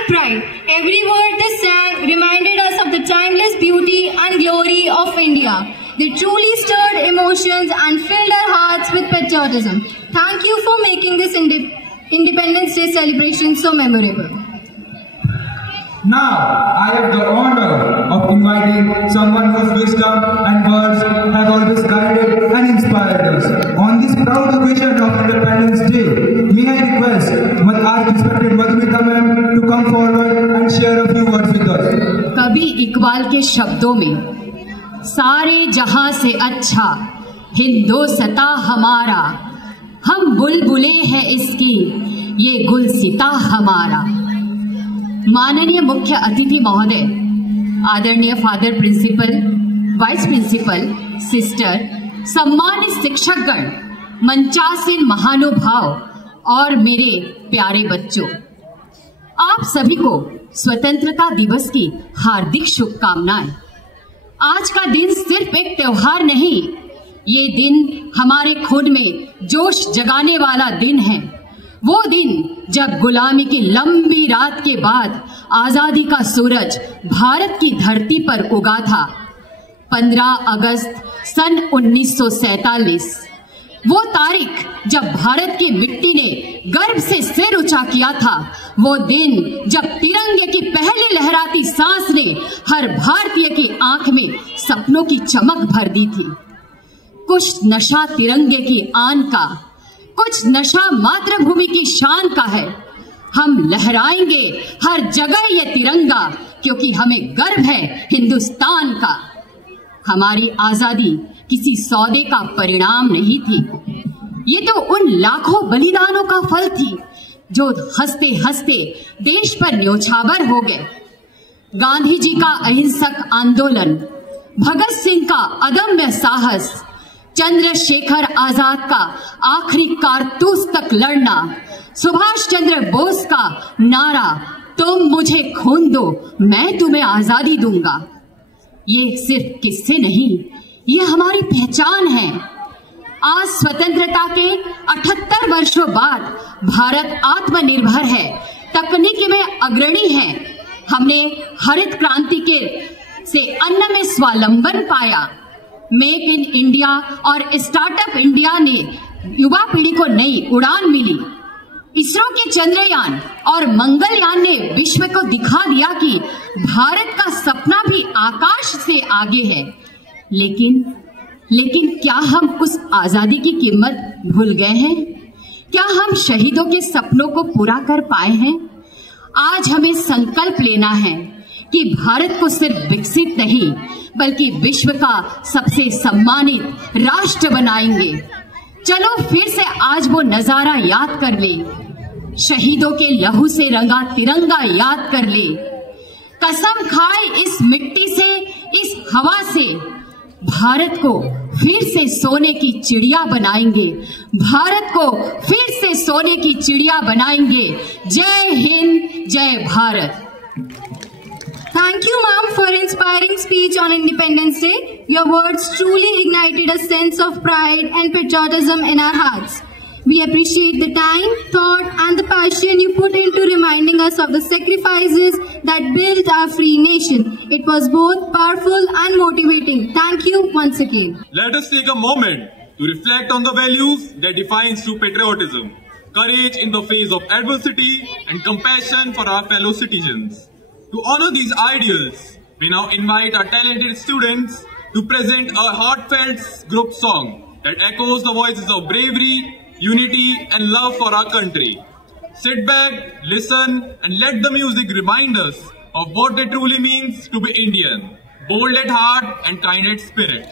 pride. Every word they sang reminded us of the timeless beauty and glory of India. They truly stirred emotions and filled our hearts with patriotism. Thank you for making this Independence Day celebration so memorable. Now, I have the honor of inviting someone whose wisdom and words have always guided and inspired us. On this proud occasion of Independence Day, may I request our respected Madhumita ma'am to come forward and share a few words with us. कवि इकबाल के शब्दों में सारे जहां से अच्छा हिंदोस्तां हमारा, हम बुलबुले हैं इसकी ये गुलसिता हमारा। माननीय मुख्य अतिथि महोदय, आदरणीय father principal, vice principal, sister, सम्मानित शिक्षकगण, मंचासीन महानुभाव और मेरे प्यारे बच्चों, आप सभी को स्वतंत्रता दिवस की हार्दिक शुभकामनाएं। आज का दिन सिर्फ एक त्योहार नहीं, ये दिन हमारे खून में जोश जगाने वाला दिन है। वो दिन जब गुलामी की लंबी रात के बाद आजादी का सूरज भारत की धरती पर उगा था। 15 अगस्त सन 1947, वो तारीख जब भारत की मिट्टी ने गर्व से सिर ऊंचा किया था। वो दिन जब तिरंगे की पहली लहराती सांस ने हर भारतीय की आंख में सपनों की चमक भर दी थी। कुछ नशा तिरंगे की आन का, कुछ नशा मातृभूमि की शान का है। हम लहराएंगे हर जगह ये तिरंगा, क्योंकि हमें गर्व है हिंदुस्तान का। हमारी आजादी किसी सौदे का परिणाम नहीं थी, ये तो उन लाखों बलिदानों का फल थी जो हंसते हंसते देश पर न्योछावर हो गए। गांधी जी का अहिंसक आंदोलन, भगत सिंह का अदम्य साहस, चंद्रशेखर आजाद का आखिरी कारतूस तक लड़ना, सुभाष चंद्र बोस का नारा तुम मुझे खून दो मैं तुम्हें आजादी दूंगा, ये सिर्फ किस्से नहीं, ये हमारी पहचान है। आज स्वतंत्रता के 78 वर्षों बाद भारत आत्मनिर्भर है, तकनीकी में अग्रणी है। हमने हरित क्रांति से अन्न में स्वावलंबन पाया। मेक इन इंडिया और स्टार्टअप इंडिया ने युवा पीढ़ी को नई उड़ान मिली। इसरो के चंद्रयान और मंगलयान ने विश्व को दिखा दिया कि भारत का सपना भी आकाश से आगे है। लेकिन क्या हम उस आजादी की कीमत भूल गए हैं? क्या हम शहीदों के सपनों को पूरा कर पाए हैं? आज हमें संकल्प लेना है कि भारत को सिर्फ विकसित नहीं बल्कि विश्व का सबसे सम्मानित राष्ट्र बनाएंगे। चलो फिर से आज वो नजारा याद कर ले, शहीदों के लहू से रंगा तिरंगा याद कर ले। कसम खाए इस मिट्टी से, इस हवा से, भारत को फिर से सोने की चिड़िया बनाएंगे, भारत को फिर से सोने की चिड़िया बनाएंगे। जय हिंद, जय Bharat. Thank you, ma'am, for inspiring speech on Independence Day. Your words truly ignited a sense of pride and patriotism in our hearts. We appreciate the time, thought, and the passion you put into reminding us of the sacrifices that built our free nation. It was both powerful and motivating. Thank you once again. Let us take a moment to reflect on the values that define true patriotism, courage in the face of adversity, and compassion for our fellow citizens. To honor these ideals, we now invite our talented students to present a heartfelt group song that echoes the voices of bravery, unity, and love for our country. Sit back, listen, and let the music remind us of what it truly means to be Indian, bold at heart and kind at spirit.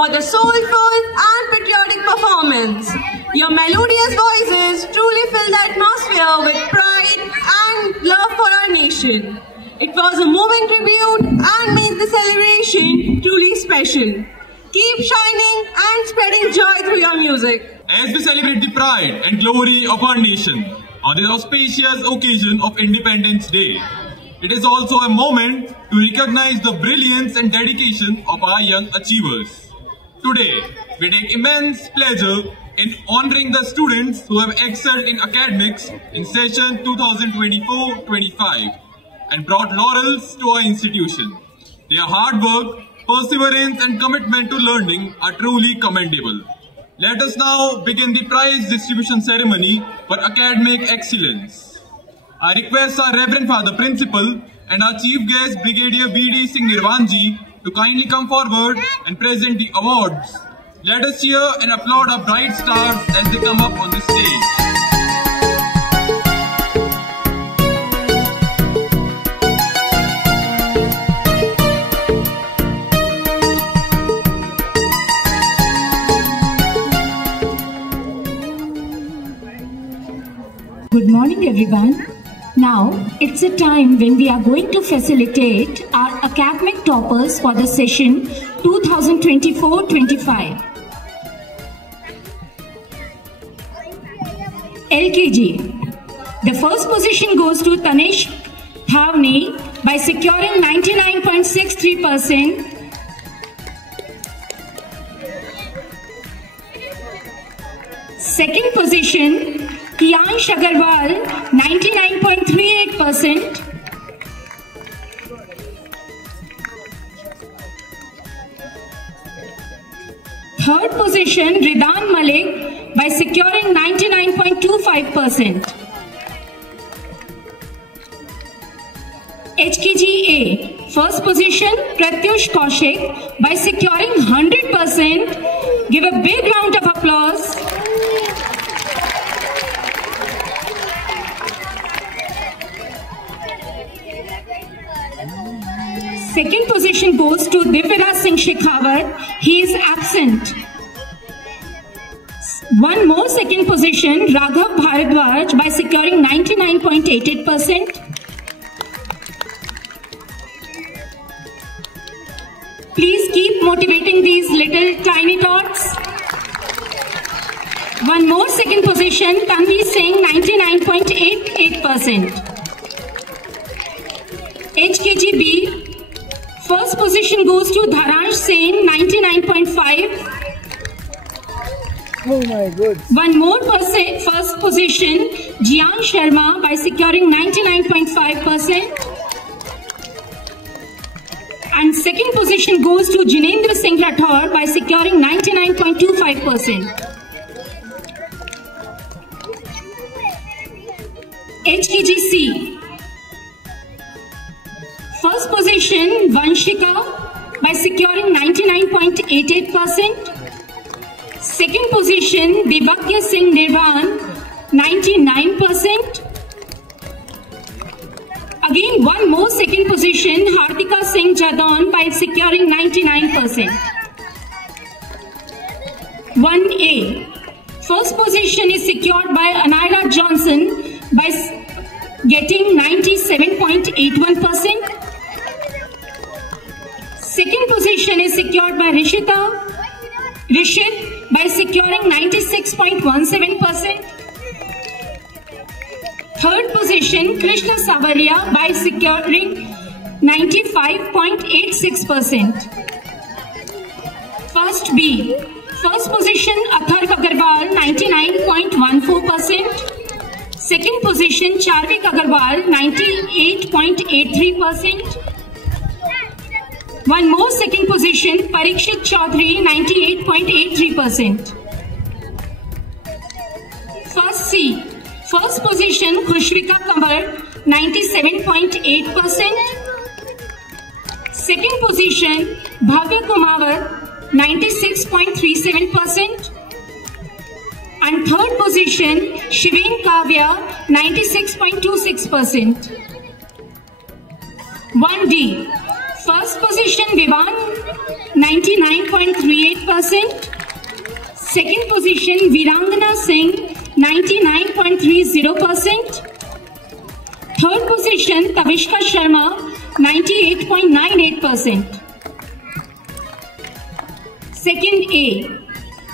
for the soulful and patriotic performance. Your melodious voices truly fill the atmosphere with pride and love for our nation. It was a moving tribute and made the celebration truly special. Keep shining and spreading joy through your music. As we celebrate the pride and glory of our nation on this auspicious occasion of Independence Day, it is also a moment to recognize the brilliance and dedication of our young achievers. Today, we take immense pleasure in honoring the students who have excelled in academics in session 2024-25 and brought laurels to our institution. Their hard work, perseverance and commitment to learning are truly commendable. Let us now begin the prize distribution ceremony for academic excellence. I request our Reverend Father Principal and our Chief Guest Brigadier B.D. Singh Nirvanji to kindly come forward and present the awards. Let us cheer and applaud our bright stars as they come up on the stage. Good morning, everyone. Now, it's a time when we are going to facilitate our academic toppers for the session 2024-25. LKG. The first position goes to Tanish Thavni by securing 99.63%. Second position, Kiyansh Agarwal, 99.38%. Third position, Ridan Malik by securing 99.25%. HKGA, first position, Pratyush Kaushik by securing 100%. Give a big round of applause. Second position goes to Divyaraj Singh Shekhawat. He is absent. One more second position, Raghav Bharadwaj by securing 99.88%. Please keep motivating these little tiny tots. One more second position, Tanvi Singh, 99.88%. HKGB. First position goes to Dharansh Sen, 99.5. Oh my God. One more first position, Jian Sharma by securing 99.5%. And second position goes to Jinendra Singh Rathore by securing 99.25%. HKGC. First position Vanshika by securing 99.88%. Second position Dibakya Singh Nirvan 99%. Again, one more second position, Hardika Singh Jadon by securing 99%. 1A. First position is secured by Anaira Johnson by getting 97.81%. Second position is secured by Rishit by securing 96.17%. Third position, Krishna Savaria by securing 95.86%. First B. First position, Atharv Agarwal 99.14%. Second position, Charvik Agarwal 98.83%. One more second position, Parikshit Chaudhary 98.83%. First C. First position, Khushvika Kamar 97.8%. Second position, Bhavya Kumawat 96.37%. And third position, Shiven Kavya 96.26%. 1D. First position, Vivan 99.38%. Second position, Virangana Singh 99.30%. Third position, Tavishka Sharma 98.98%. Second A.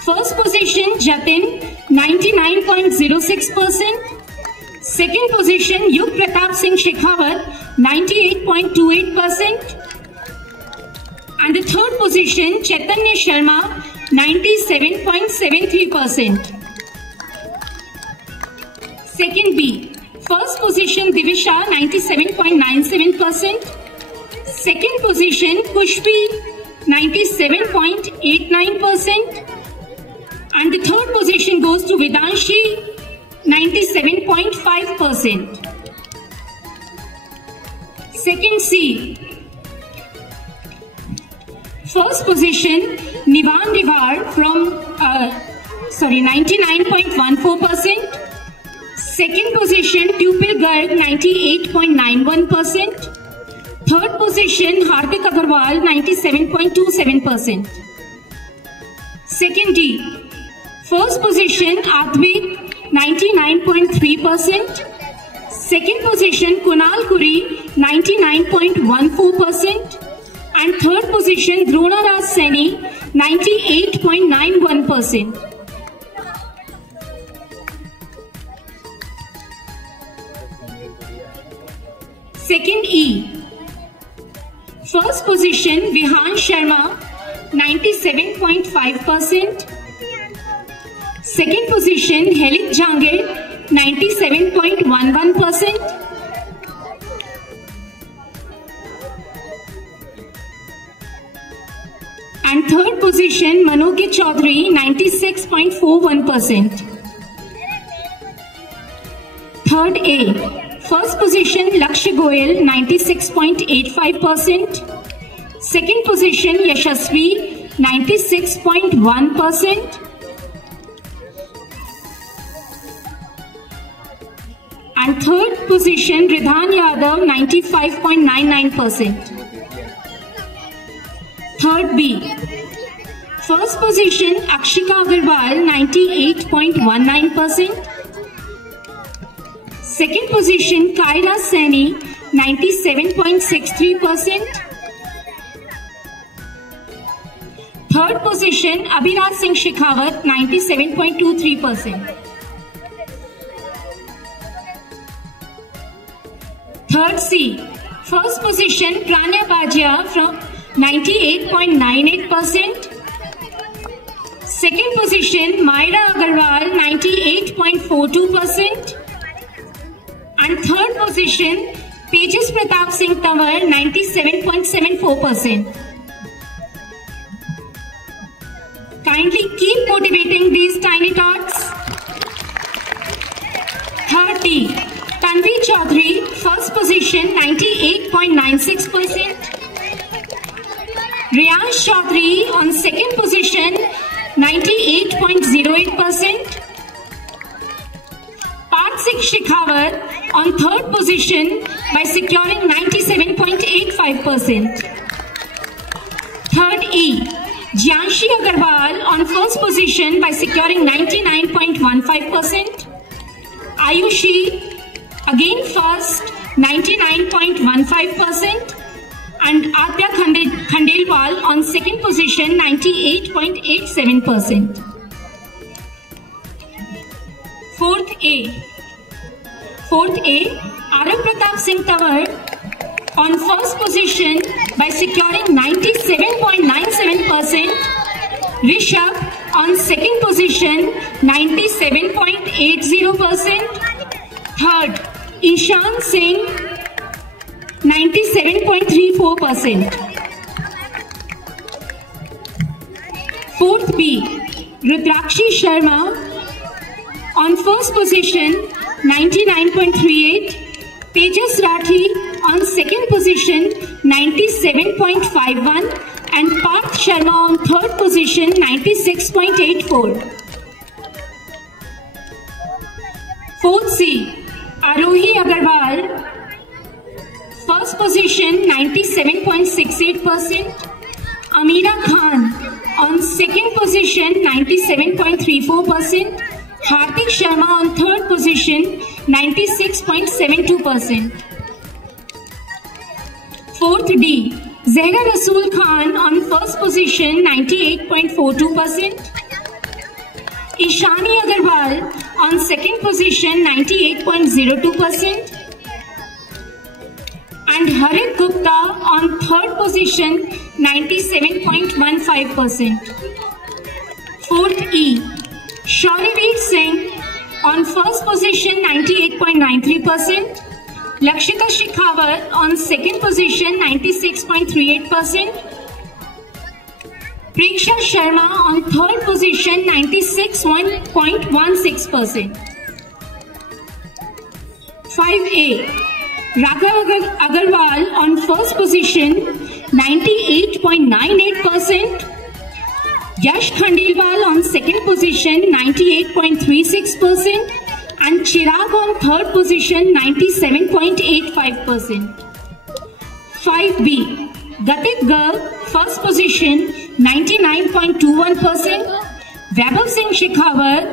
First position, Jatin 99.06%. Second position, Yug Pratap Singh Shekhawat 98.28%. And the third position, Chaitanya Sharma 97.73%. Second B. First position, Divisha 97.97%. Second position, Pushpi 97.89%. And the third position goes to Vedanshi 97.5%. Second C. First position, Nivan Nivar from 99.14%. Second position, Tupil Garg 98.91%. Third position, Hardik Agarwal 97.27%. Second D. First position, Advik 99.3%. Second position, Kunal Kuri 99.14%. And third position, Dronaraj Saini 98.91%. Second E. First position, Vihan Sharma 97.5%. Second position, Helit Jangir 97.11%. And third position, Manokit Chaudhary 96.41%. Third A. First position, Lakshya Goyal 96.85%. Second position, Yashasvi 96.1%. And third position, Ridhan Yadav 95.99%. Third B. First position, Akshika Agarwal 98.19%. Second position, Kaira Saini 97.63%. Third position, Abhiraj Singh Shekhawat 97.23%. Third C. First position, Pranya Bajia from 98.98%. Second position, Myra Agarwal 98.42%. And third position, Pages Pratap Singh Tanwar 97.74%. Kindly keep motivating these tiny tots. Third D, Tanvi Chaudhary, first position 98.96%. Riyansh Chaudhary on second position 98.08%. Parth Singh Shekhawat on third position by securing 97.85%. Third E, Jyanshi Agarwal on first position by securing 99.15%. Ayushi again first 99.15%. And Adya Khandelwal on second position 98.87%. Fourth A, Arav Pratap Singh Tanwar on first position by securing 97.97%. Rishabh on second position 97.80%. Third, Ishan Singh 97.34%. Fourth B, Rudrakshi Sharma on first position 99.38. Tejas Rathi on second position 97.51 and Parth Sharma on third position 96.84. Fourth C, Arohi Agarwal first position 97.68%. Ameera Khan on second position 97.34%. Hardik Sharma on third position 96.72%. Fourth D, Zehra Rasool Khan on first position 98.42%. Ishani Agarwal on second position 98.02%. And Harit Gupta on third position 97.15%. Fourth E, Shauryaveer Singh on first position 98.93%. Lakshita Shekhawat on second position 96.38%. Preksha Sharma on third position 96.16%. 5A, Raghav Agarwal on first position 98.98%. Yash Khandelwal on second position 98.36% and Chirag on third position 97.85%. 5B, Gatik Garg first position 99.21%. Vaibhav Singh Shekhawat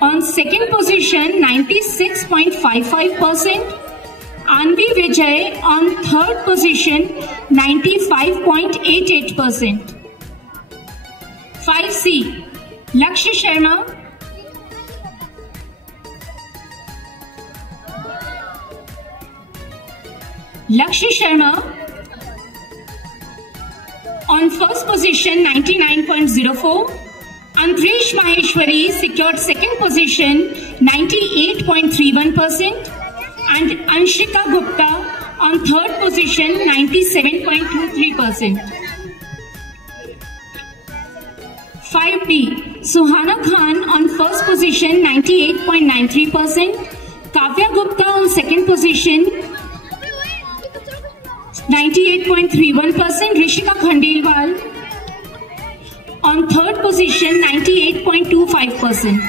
on second position 96.55%. Anvi Vijay on third position 95.88%. 5C, Lakshya Sharma on first position 99.04. Antresh Maheshwari secured second position 98.31% and Anshika Gupta on third position 97.23%. 5D, Suhana Khan on first position 98.93%. Kavya Gupta on second position 98.31%. Rishika Khandelwal on third position 98.25%.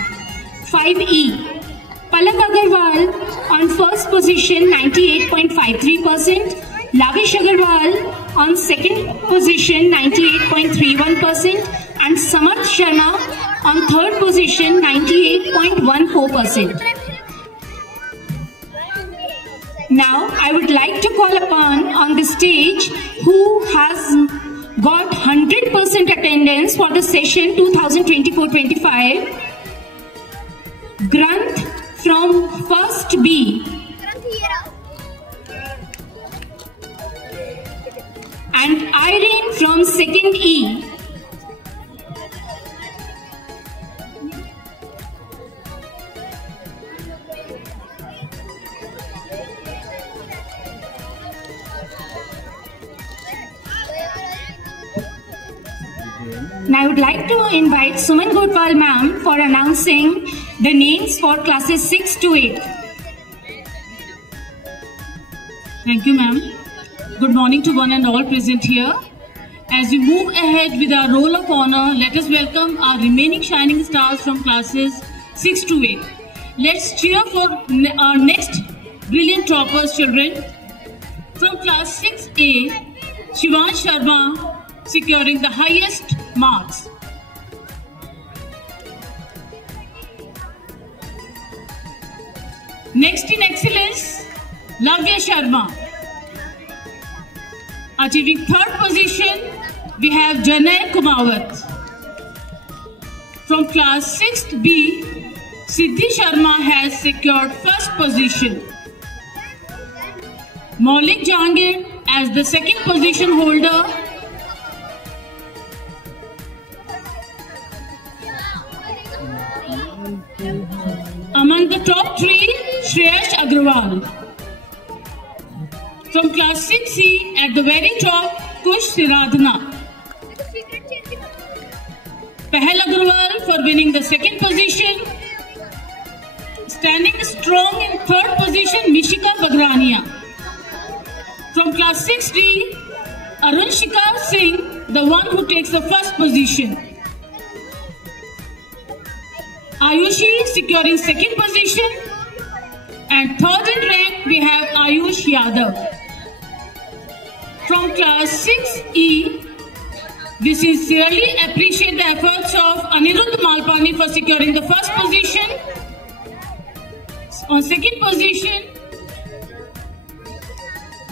5E, Palak Agarwal on first position 98.53%. Lavish Agarwal on second position 98.31% and Samarth Sharma on third position 98.14%. Now I would like to call upon on the stage who has got 100% attendance for the session 2024-25, Granth from first B. And Irene from second E. Now I would like to invite Suman Gotwal ma'am for announcing the names for classes 6 to 8. Thank you, ma'am. Good morning to one and all present here. As we move ahead with our roll of honor, let us welcome our remaining shining stars from classes 6 to 8. Let's cheer for our next brilliant toppers, children. From class 6A, Shivansh Sharma securing the highest marks. Next in excellence, Lavya Sharma. Achieving third position, we have Janay Kumawat. From class 6B, Siddhi Sharma has secured first position. Maulik Jahangir as the second position holder. Among the top three, Shreyash Agrawal. From class 6C, at the very top, Kush Siradhana. Pahal Agrawal for winning the second position. Standing strong in third position, Mishika Bagrania. From class 6D, Arunshika Singh, the one who takes the first position. Ayushi securing second position. And third in rank, we have Ayush Yadav. From class 6E, we sincerely appreciate the efforts of Anirudh Malpani for securing the first position. On second position,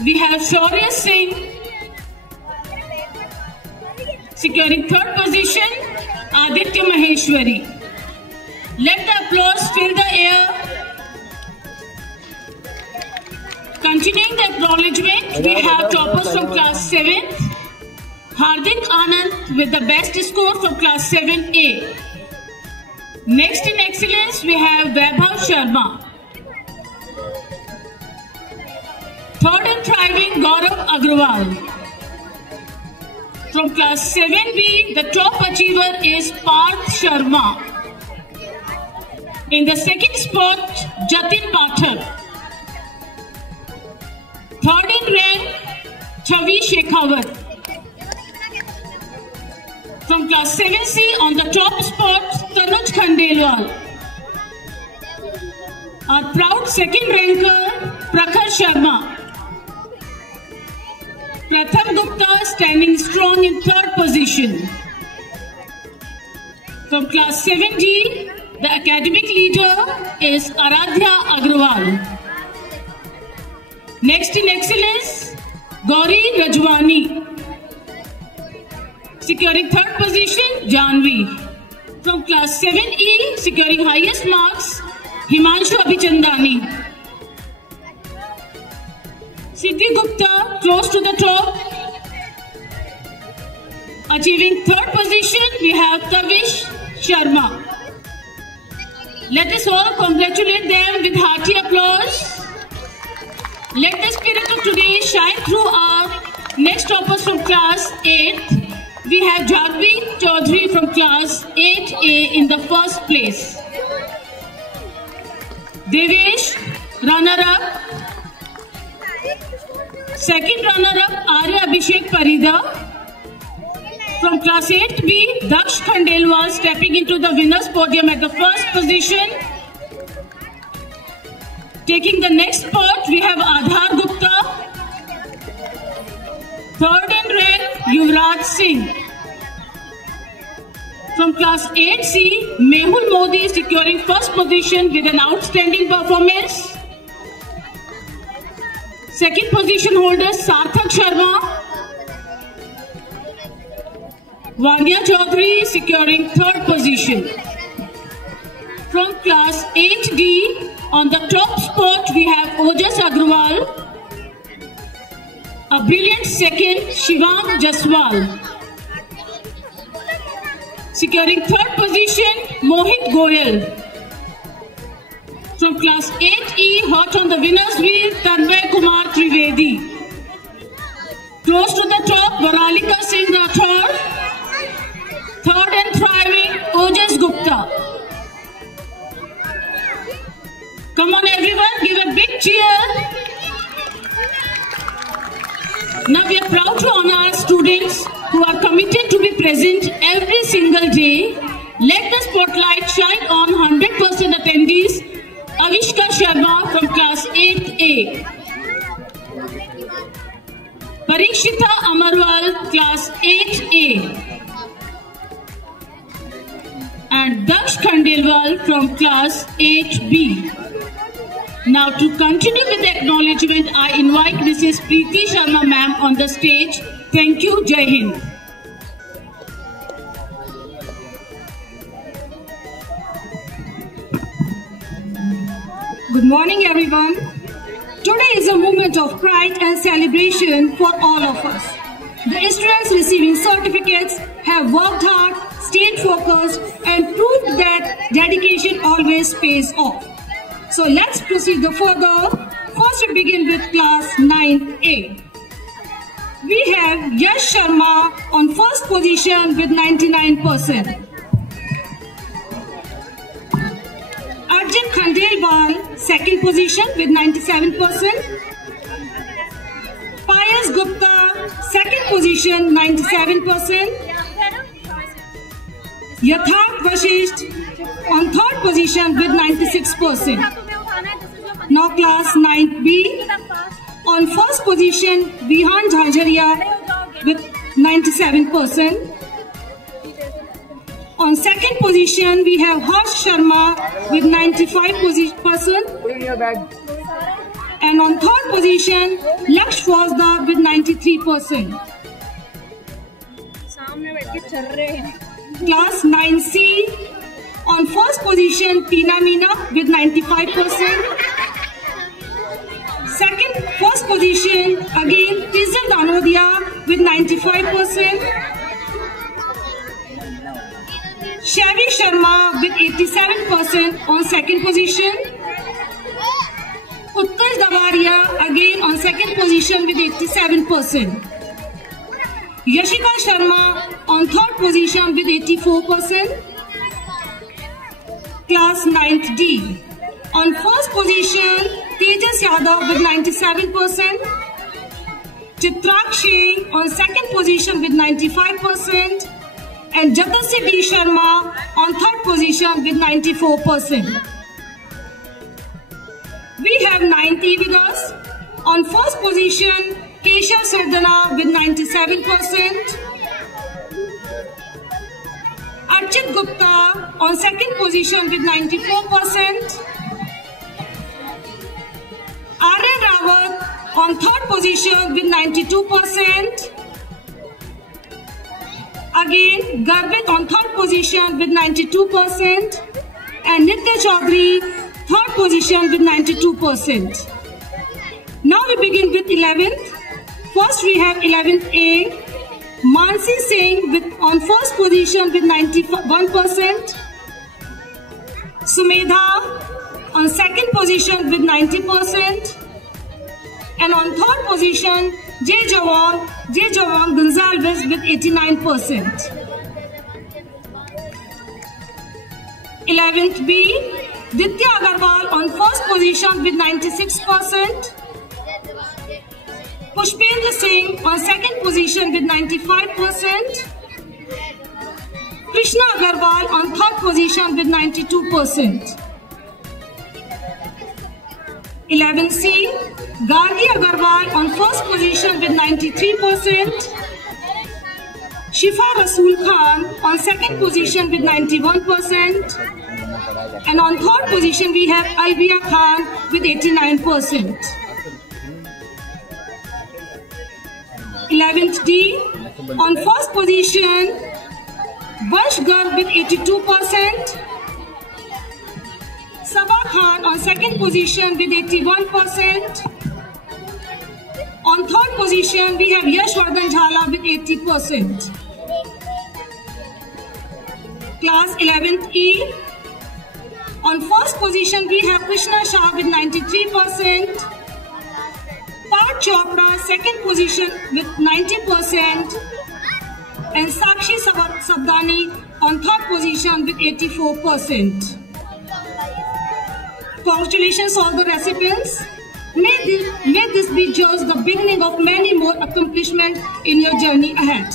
we have Shaurya Singh securing third position, Aditya Maheshwari. Let the applause fill the air. Continuing the acknowledgement, we have toppers from class 7th, Hardik Anand with the best score from class 7A. Next in excellence, we have Vaibhav Sharma. Third and thriving, Gaurav Agrawal. From class 7B, the top achiever is Parth Sharma. In the second spot, Jatin Pathak. Third in rank, Chavi Shekhawat. From class 7C, on the top spot, Tanuj Khandelwal. Our proud second ranker, Prakhar Sharma. Pratham Gupta standing strong in third position. From class 7D, the academic leader is Aradhya Agrawal. Next in excellence, Gauri Rajwani. Securing third position, Janvi. From class 7E, securing highest marks, Himanshu Abhichandani. Siddhi Gupta, close to the top. Achieving third position, we have Kavish Sharma. Let us all congratulate them with hearty applause. Let the spirit of today shine through our next toppers from class 8th. We have Jagvi Chaudhary from class 8A in the first place. Devesh, runner-up. Second runner-up, Arya Abhishek Parida. From class 8B, Daksh Khandelwal stepping into the winner's podium at the first position. Taking the next spot, we have Adhar Gupta. Third in rank, Yuvraj Singh. From class 8C, Mehul Modi securing first position with an outstanding performance. Second position holder, Sarthak Sharma. Vanya Chaudhary securing third position. From class 8D, on the top spot, we have Ojas Agrawal. A brilliant second, Shivang Jaswal. Securing third position, Mohit Goyal. From class 8E, hot on the winner's wheel, Tanmay Kumar Trivedi. Close to the top, Varalika Singh Rathore. Payas Gupta. Come on everyone, give a big cheer. Now we are proud to honor our students who are committed to be present every single day. Let the spotlight shine on 100% attendees. Avishka Sharma from class 8A. Parikshita Amarwal, class 8A. And Daksh Khandelwal from class 8B. Now to continue with the acknowledgement, I invite Mrs. Preeti Sharma ma'am on the stage. Thank you. Jai Hind. Good morning everyone. Today is a moment of pride and celebration for all of us. The students receiving certificates have worked hard, stayed focused and proved that dedication always pays off. So let's proceed further. First we begin with class 9A. We have Yash Sharma on first position with 99%. Arjun Khandelwal second position with 97%. Payas Gupta second position 97%. Yatharth Vashisht on third position with 96%. Now class 9B. On first position Vihan Jhajaria with 97%. On second position we have Harsh Sharma with 95%. And on third position Laksh Fauzdar with 93%. Class 9C. On first position Tina Meena with 95%. First position again Tizal Danodia with 95%. Shavi Sharma with 87% on second position. Utkarsh Davaria again on second position with 87%. Yashika Sharma on third position with 84%. Class 9th D. On first position Tejas Yadav with 97%. Chitrakshi on second position with 95%. And Jatasya D. Sharma on third position with 94%. We have 9th with us. On first position Keshav Sardana with 97%. Archit Gupta on second position with 94%. Aryan Rawat on third position with 92%. Again, Garvit on third position with 92%. And Nitya Chaudhary, third position with 92%. Now we begin with 11th. First we have 11th A. Mansi Singh on first position with 91%. Sumedha on second position with 90%. And on third position, J. Jawan Gonzalez with 89%. 11th B. Ditya Agarwal on first position with 96%. Pushpendra Singh on second position with 95%. Krishna Agarwal on third position with 92%. 11C. Gargi Agarwal on first position with 93%. Shifa Rasool Khan on second position with 91%. And on third position we have Albiya Khan with 89%. 11th D. On first position Vansh Garg with 82%. Sabah Khan on second position with 81%. On third position we have Yashwardhan Jhala with 80%. Class 11th E. On first position we have Krishna Shah with 93%. Parth Chopra second position with 90%. And Sakshi Sabdani on third position with 84%. Congratulations all the recipients. May this be just the beginning of many more accomplishments in your journey ahead.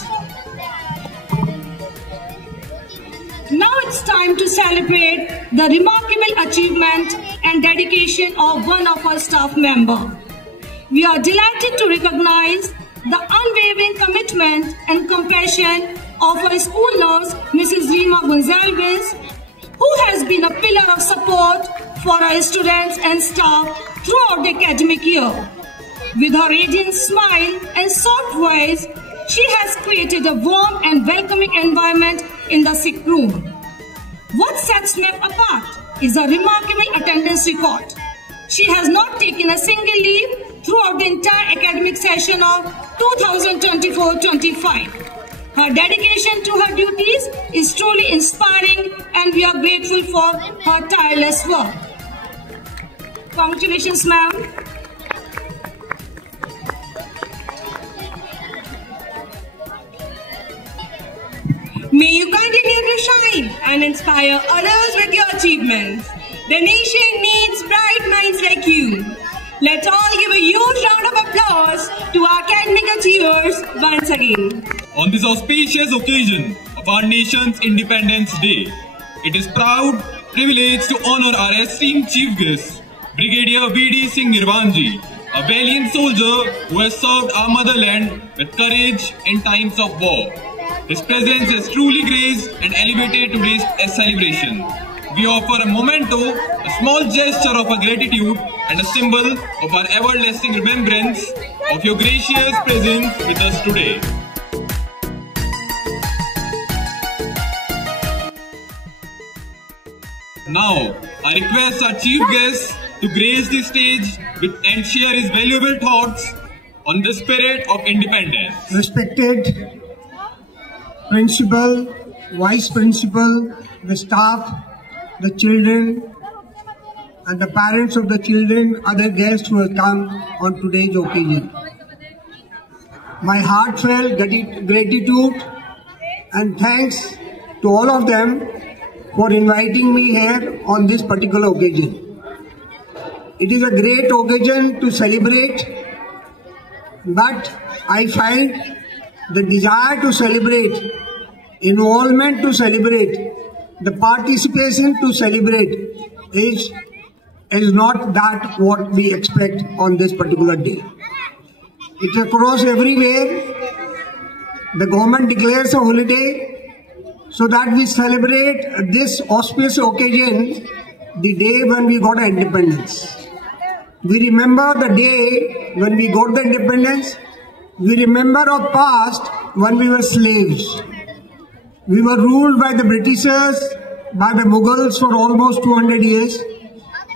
Now it's time to celebrate the remarkable achievement and dedication of one of our staff members. We are delighted to recognize the unwavering commitment and compassion of our school nurse, Mrs. Rima Gonzalez, who has been a pillar of support for our students and staff throughout the academic year. With her radiant smile and soft voice, she has created a warm and welcoming environment in the sick room. What sets me apart is a remarkable attendance record. She has not taken a single leave throughout the entire academic session of 2024-25. Her dedication to her duties is truly inspiring, and we are grateful for her tireless work. Congratulations, ma'am. May you continue to shine and inspire others with your achievements. The nation needs bright minds like you. Let's all give a huge round of applause to our academic achievers once again. On this auspicious occasion of our nation's Independence Day, it is proud privilege to honor our esteemed chief guest, Brigadier V.D. Singh Nirvanji, a valiant soldier who has served our motherland with courage in times of war. His presence has truly graced and elevated today's celebration. We offer a memento, a small gesture of our gratitude and a symbol of our everlasting remembrance of your gracious presence with us today. Now, I request our chief guest to grace the stage and share his valuable thoughts on the spirit of independence. Respected Principal, Vice Principal, the staff, the children, and the parents of the children, other guests who have come on today's occasion. My heartfelt gratitude and thanks to all of them for inviting me here on this particular occasion. It is a great occasion to celebrate, but I find the desire to celebrate, involvement to celebrate, the participation to celebrate is not that what we expect on this particular day. It's across everywhere. The government declares a holiday so that we celebrate this auspicious occasion, the day when we got our independence. We remember the day when we got the independence. We remember our past when we were slaves. We were ruled by the Britishers, by the Mughals for almost 200 years.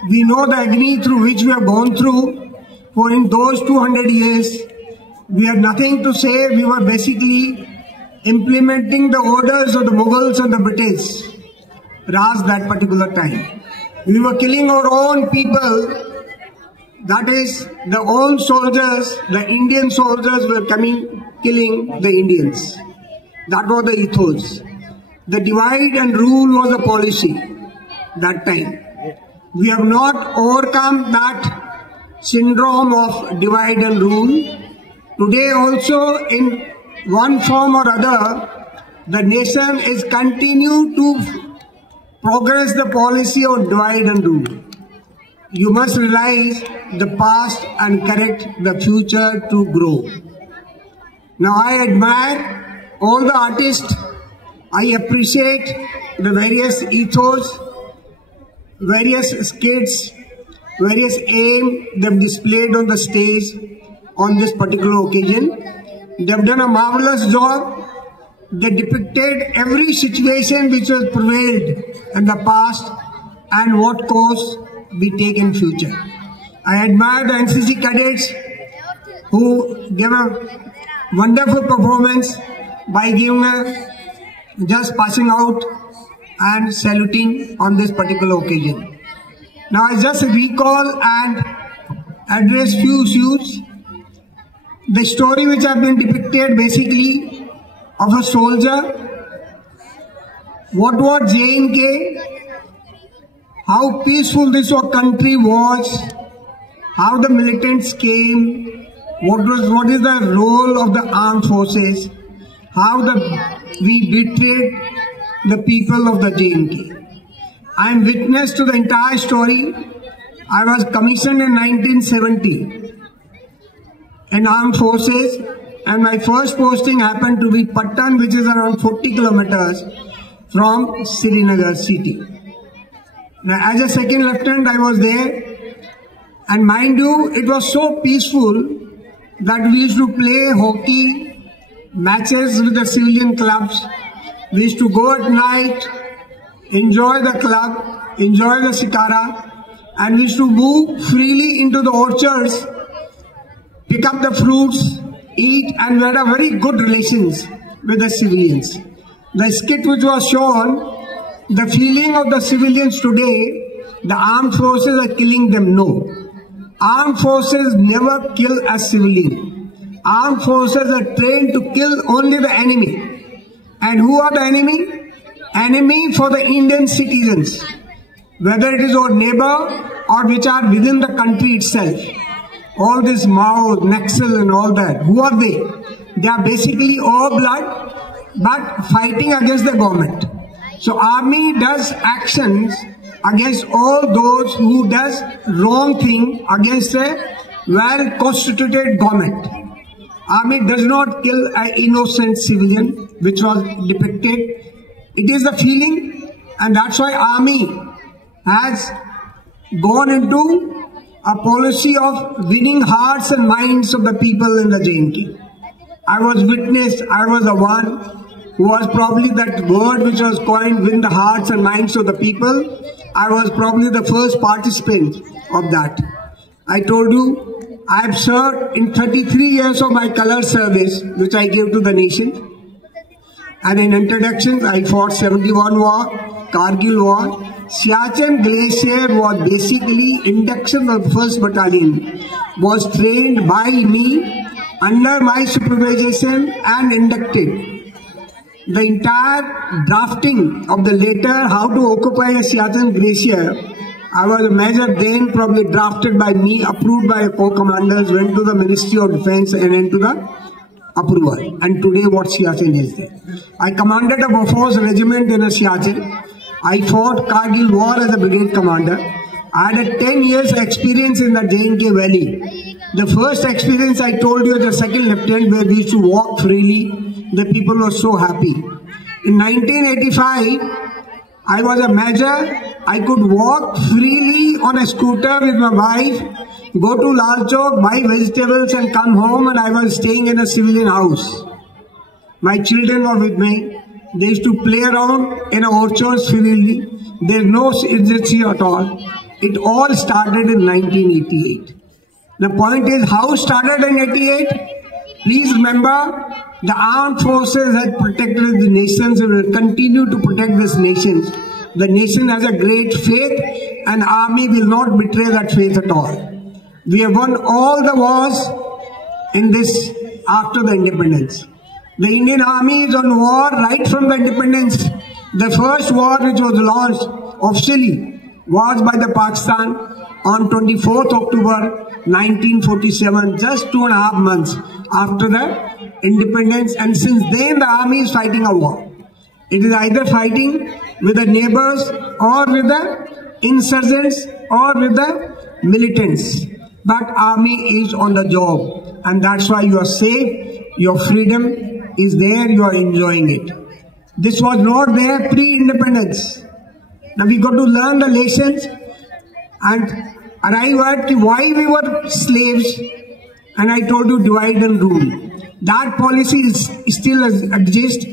We know the agony through which we have gone through, for in those 200 years, we had nothing to say. We were basically implementing the orders of the Mughals and the British Raj that particular time. We were killing our own people. That is, the own soldiers, the Indian soldiers were killing the Indians. That was the ethos. The divide and rule was a policy that time. We have not overcome that syndrome of divide and rule. Today also, in one form or other, the nation is continue to progress the policy of divide and rule. You must realize the past and correct the future to grow. Now I admire all the artists. I appreciate the various ethos, various skits, various aim they've displayed on the stage on this particular occasion. They've done a marvelous job. They depicted every situation which was prevailed in the past and what course we take in future. I admire the NCC cadets who gave a wonderful performance by just passing out and saluting on this particular occasion. Now I just recall and address few issues. The story which have been depicted basically of a soldier what was J&K, how peaceful this country was, how the militants came, what is the role of the armed forces, how we betrayed the people of the J&K. I am witness to the entire story. I was commissioned in 1970 in armed forces, and my first posting happened to be Patan, which is around 40 kilometers from Srinagar city. Now, as a second lieutenant, I was there, and mind you, it was so peaceful that we used to play hockey matches with the civilian clubs. We used to go at night, enjoy the club, enjoy the shikara, and we used to move freely into the orchards, pick up the fruits, eat, and we had a very good relations with the civilians. The skit which was shown, the feeling of the civilians today, the armed forces are killing them. No. Armed forces never kill a civilian. Armed forces are trained to kill only the enemy. And who are the enemy? Enemy for the Indian citizens. Whether it is our neighbor or which are within the country itself. All this Mao, Naxal and all that. Who are they? They are basically all blood but fighting against the government. So army does actions against all those who does wrong thing against a well-constituted government. Army does not kill an innocent civilian, which was depicted. It is the feeling, and that's why army has gone into a policy of winning hearts and minds of the people in the J&K. I was witness, I was the one who was probably that word which was coined, win the hearts and minds of the people. I was probably the first participant of that. I told you, I have served in 33 years of my color service, which I gave to the nation. And in introductions, I fought 71 war, Kargil war. Siachen Glacier was basically induction of 1st Battalion, was trained by me under my supervision and inducted. The entire drafting of the letter how to occupy a Siachen Glacier, I was a major then, probably drafted by me, approved by corps commanders, went to the Ministry of Defence and into the approval. And today what Siachen is there. I commanded a Bofors regiment in a Siachen. I fought Kargil war as a brigade commander. I had a 10 years experience in the J&K Valley. The first experience I told you as a second lieutenant, where we used to walk freely. The people were so happy. In 1985, I was a major. I could walk freely on a scooter with my wife, go to Lal Chowk, buy vegetables and come home, and I was staying in a civilian house. My children were with me. They used to play around in orchards freely. There's no urgency at all. It all started in 1988. The point is, how started in 88? Please remember, the armed forces had protected the nations and will continue to protect this nation. The nation has a great faith, and army will not betray that faith at all. We have won all the wars in this after the independence. The Indian Army is on war right from the independence. The first war which was launched officially was by the Pakistan on 24th October 1947, just 2.5 months after the independence, and since then the army is fighting a war. It is either fighting with the neighbors or with the insurgents or with the militants. But army is on the job, and that's why you are safe, your freedom is there, you are enjoying it. This was not there pre-independence. Now we got to learn the lessons and arrive at why we were slaves, and I told you divide and rule. That policy still exists.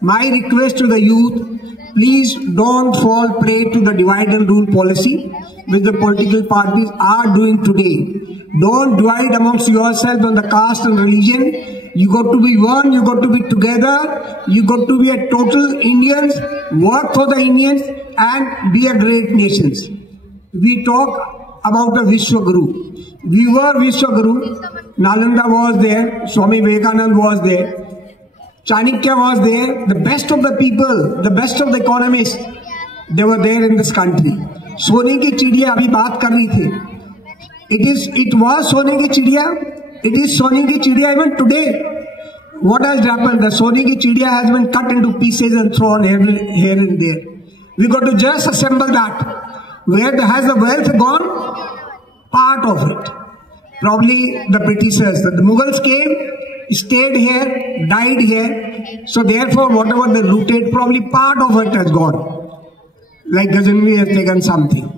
My request to the youth, please don't fall prey to the divide and rule policy which the political parties are doing today. Don't divide amongst yourselves on the caste and religion. You got to be one, you got to be together, you got to be a total Indians, work for the Indians and be a great nations. We talk about the Vishwaguru. We were Vishwaguru. Nalanda was there, Swami Vivekananda was there. Chanakya was there. The best of the people, the best of the economists, they were there in this country. सोने की चिड़िया अभी बात कर रही थी. It was सोने की चिड़िया. It is सोने की चिड़िया even today. What has happened? The सोने की चिड़िया has been cut into pieces and thrown here and there. We got to just assemble that. Where has the wealth gone? Part of it. Probably the Britishers, the Mughals came, stayed here, died here. So therefore, whatever they looted, probably part of it has gone. Like Ghaznavi has taken something.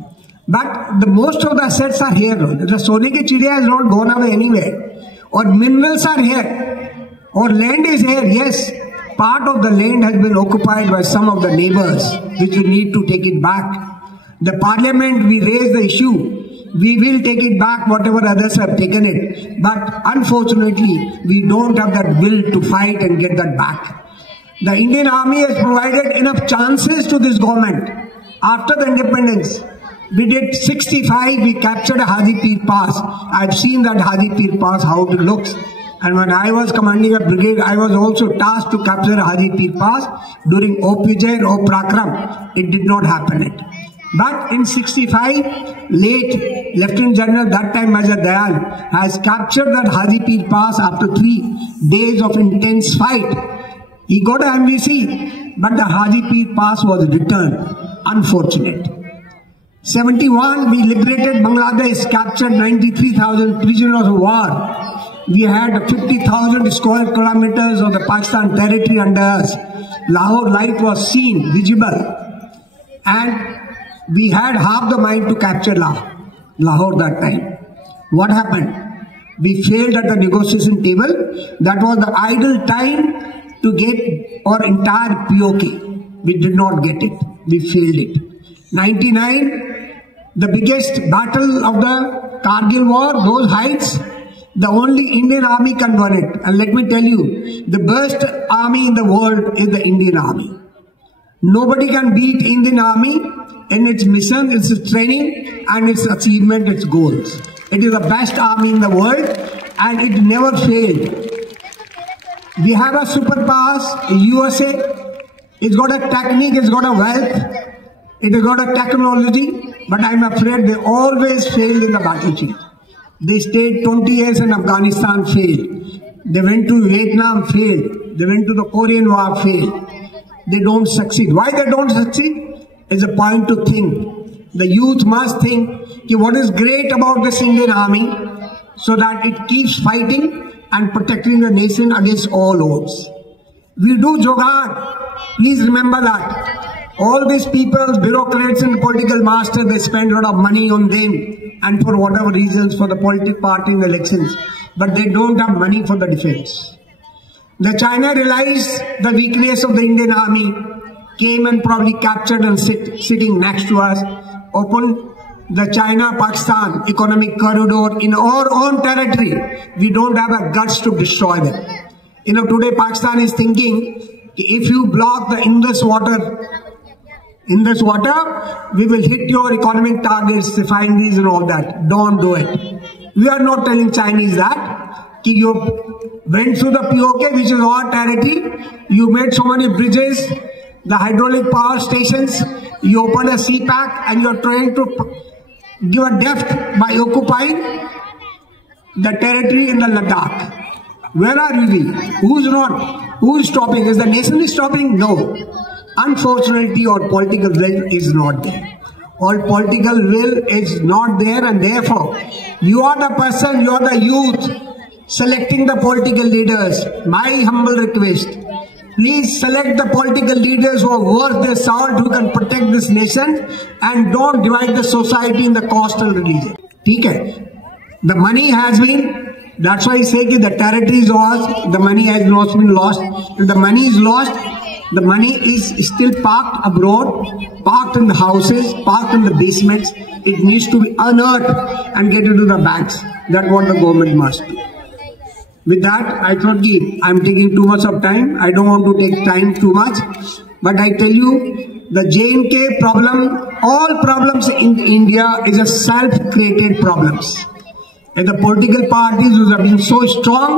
But the most of the assets are here. The Sone ki Chidiya has not gone away anywhere. Or minerals are here. Or land is here. Yes, part of the land has been occupied by some of the neighbors, which we need to take it back. The parliament, we raise the issue. We will take it back, whatever others have taken it. But unfortunately, we don't have that will to fight and get that back. The Indian Army has provided enough chances to this government. After the independence, we did 65, we captured a Haji Pir Pass. I've seen that Haji Pir Pass, how it looks. And when I was commanding a brigade, I was also tasked to capture a Haji Pir Pass during Opujay or Prakram. It did not happen. But in 65, late Lieutenant General, that time Major Dayal, has captured that Haji Pir Pass after 3 days of intense fight. He got an MVC, but the Haji Pir Pass was returned. Unfortunate. 71, we liberated Bangladesh, captured 93,000 prisoners of war. We had 50,000 square kilometers of the Pakistan territory under us. Lahore light was seen, visible. And we had half the mind to capture Lahore that time. What happened? We failed at the negotiation table. That was the ideal time to get our entire POK. We did not get it. We failed it. 99, the biggest battle of the Kargil war, those heights, the only Indian army can win it. And let me tell you, the best army in the world is the Indian Army. Nobody can beat Indian Army in its mission, its training, and its achievement, its goals. It is the best army in the world, and it never failed. We have a superpowers, USA. It's got a technique, it's got a wealth, it has got a technology, but I'm afraid they always failed in the battlefield. They stayed 20 years in Afghanistan, failed. They went to Vietnam, failed. They went to the Korean War, failed. They don't succeed. Why they don't succeed? Is a point to think. The youth must think what is great about this Indian Army, so that it keeps fighting and protecting the nation against all odds. We do Jogad. Please remember that. All these people, bureaucrats and political masters, they spend a lot of money on them and for whatever reasons for the political party in the elections. But they don't have money for the defense. The China realized the weakness of the Indian Army, came and probably captured and sitting next to us, opened the China-Pakistan economic corridor in our own territory. We don't have a guts to destroy them. Today Pakistan is thinking, if you block the Indus water, we will hit your economic targets, refineries and all that. Don't do it. We are not telling Chinese that. You went through the POK, which is our territory. You made so many bridges, the hydraulic power stations. You opened a CPAC and you are trying to give a deft by occupying the territory in the Ladakh. Where are we? Who's not? Who is stopping? Is the nation stopping? No. Unfortunately, our political will is not there. Our political will is not there, and therefore, you are the person, you are the youth selecting the political leaders. My humble request, please select the political leaders who are worth their salt, who can protect this nation, and don't divide the society in the caste and religion. Okay? The money has been, that's why I say that the territory is lost, the money has not been lost. If the money is lost, the money is still parked abroad, parked in the houses, parked in the basements. It needs to be unearthed and get into the banks. That's what the government must do. With that, I thought I'm taking too much of time. I don't want to take time too much. But I tell you, the J&K problem, all problems in India is a self-created problems. and the political parties who have been so strong,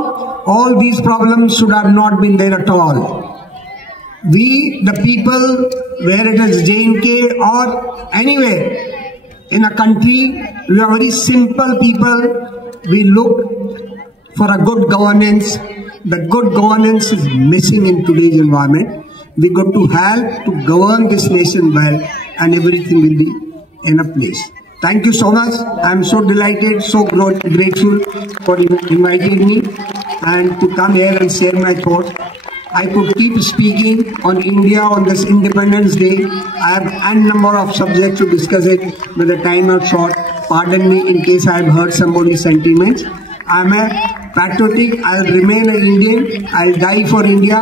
all these problems should have not been there at all. We, the people, where it is J&K or anywhere in a country, we are very simple people. We look for a good governance. The good governance is missing in today's environment. We got to help to govern this nation well, and everything will be in a place. Thank you so much. I am so delighted, so grateful for inviting me and to come here and share my thoughts. I could keep speaking on India on this Independence Day. I have n number of subjects to discuss it, but the time is short. Pardon me in case I have hurt somebody's sentiments. I am a patriotic. I will remain an Indian. I will die for India.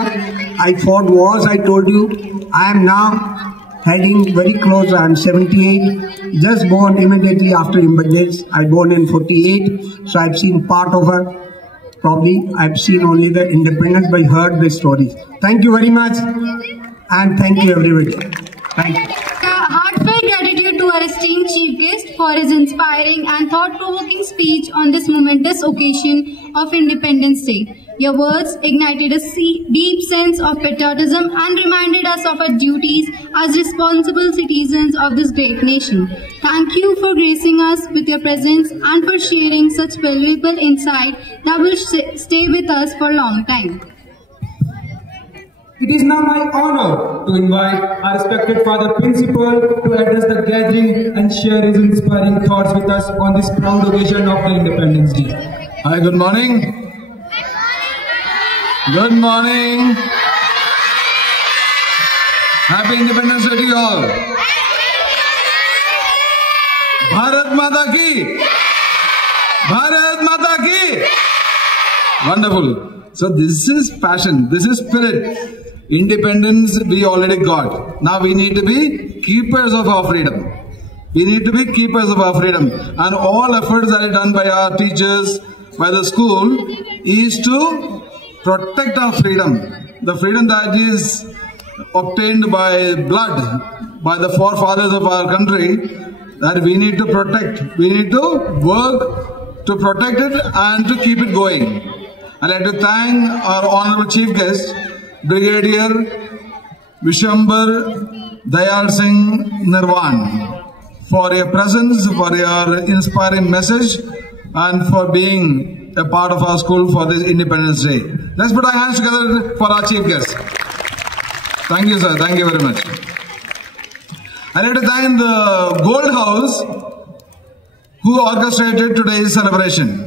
I fought wars, I told you. I am now heading very close. I am 78. Just born immediately after independence. I born in 48. So I have seen part of her. Probably I've seen only the independence, but heard the stories. Thank you very much, and thank you everybody. Thank you. Heartfelt gratitude to our esteemed chief guest for his inspiring and thought-provoking speech on this momentous occasion of Independence Day. Your words ignited a deep sense of patriotism and reminded us of our duties as responsible citizens of this great nation. Thank you for gracing us with your presence and for sharing such valuable insight that will stay with us for a long time. It is now my honor to invite our respected Father Principal to address the gathering and share his inspiring thoughts with us on this proud occasion of the Independence Day. Hi, good morning. Good morning. Happy Independence Day to you all. Bharat Mata ki! Bharat Mata ki! Wonderful. So this is passion, this is spirit. Independence we already got. Now we need to be keepers of our freedom. We need to be keepers of our freedom. And all efforts that are done by our teachers, by the school, is to protect our freedom. The freedom that is obtained by blood, by the forefathers of our country, that we need to protect. We need to work to protect it and to keep it going. I'd like to thank our honorable chief guest, Brigadier Vishambar Dayal Singh Nirwan, for your presence, for your inspiring message, and for being a part of our school for this Independence Day. Let's put our hands together for our chief guest. Thank you, sir. Thank you very much. I'd like to thank the Gold House who orchestrated today's celebration.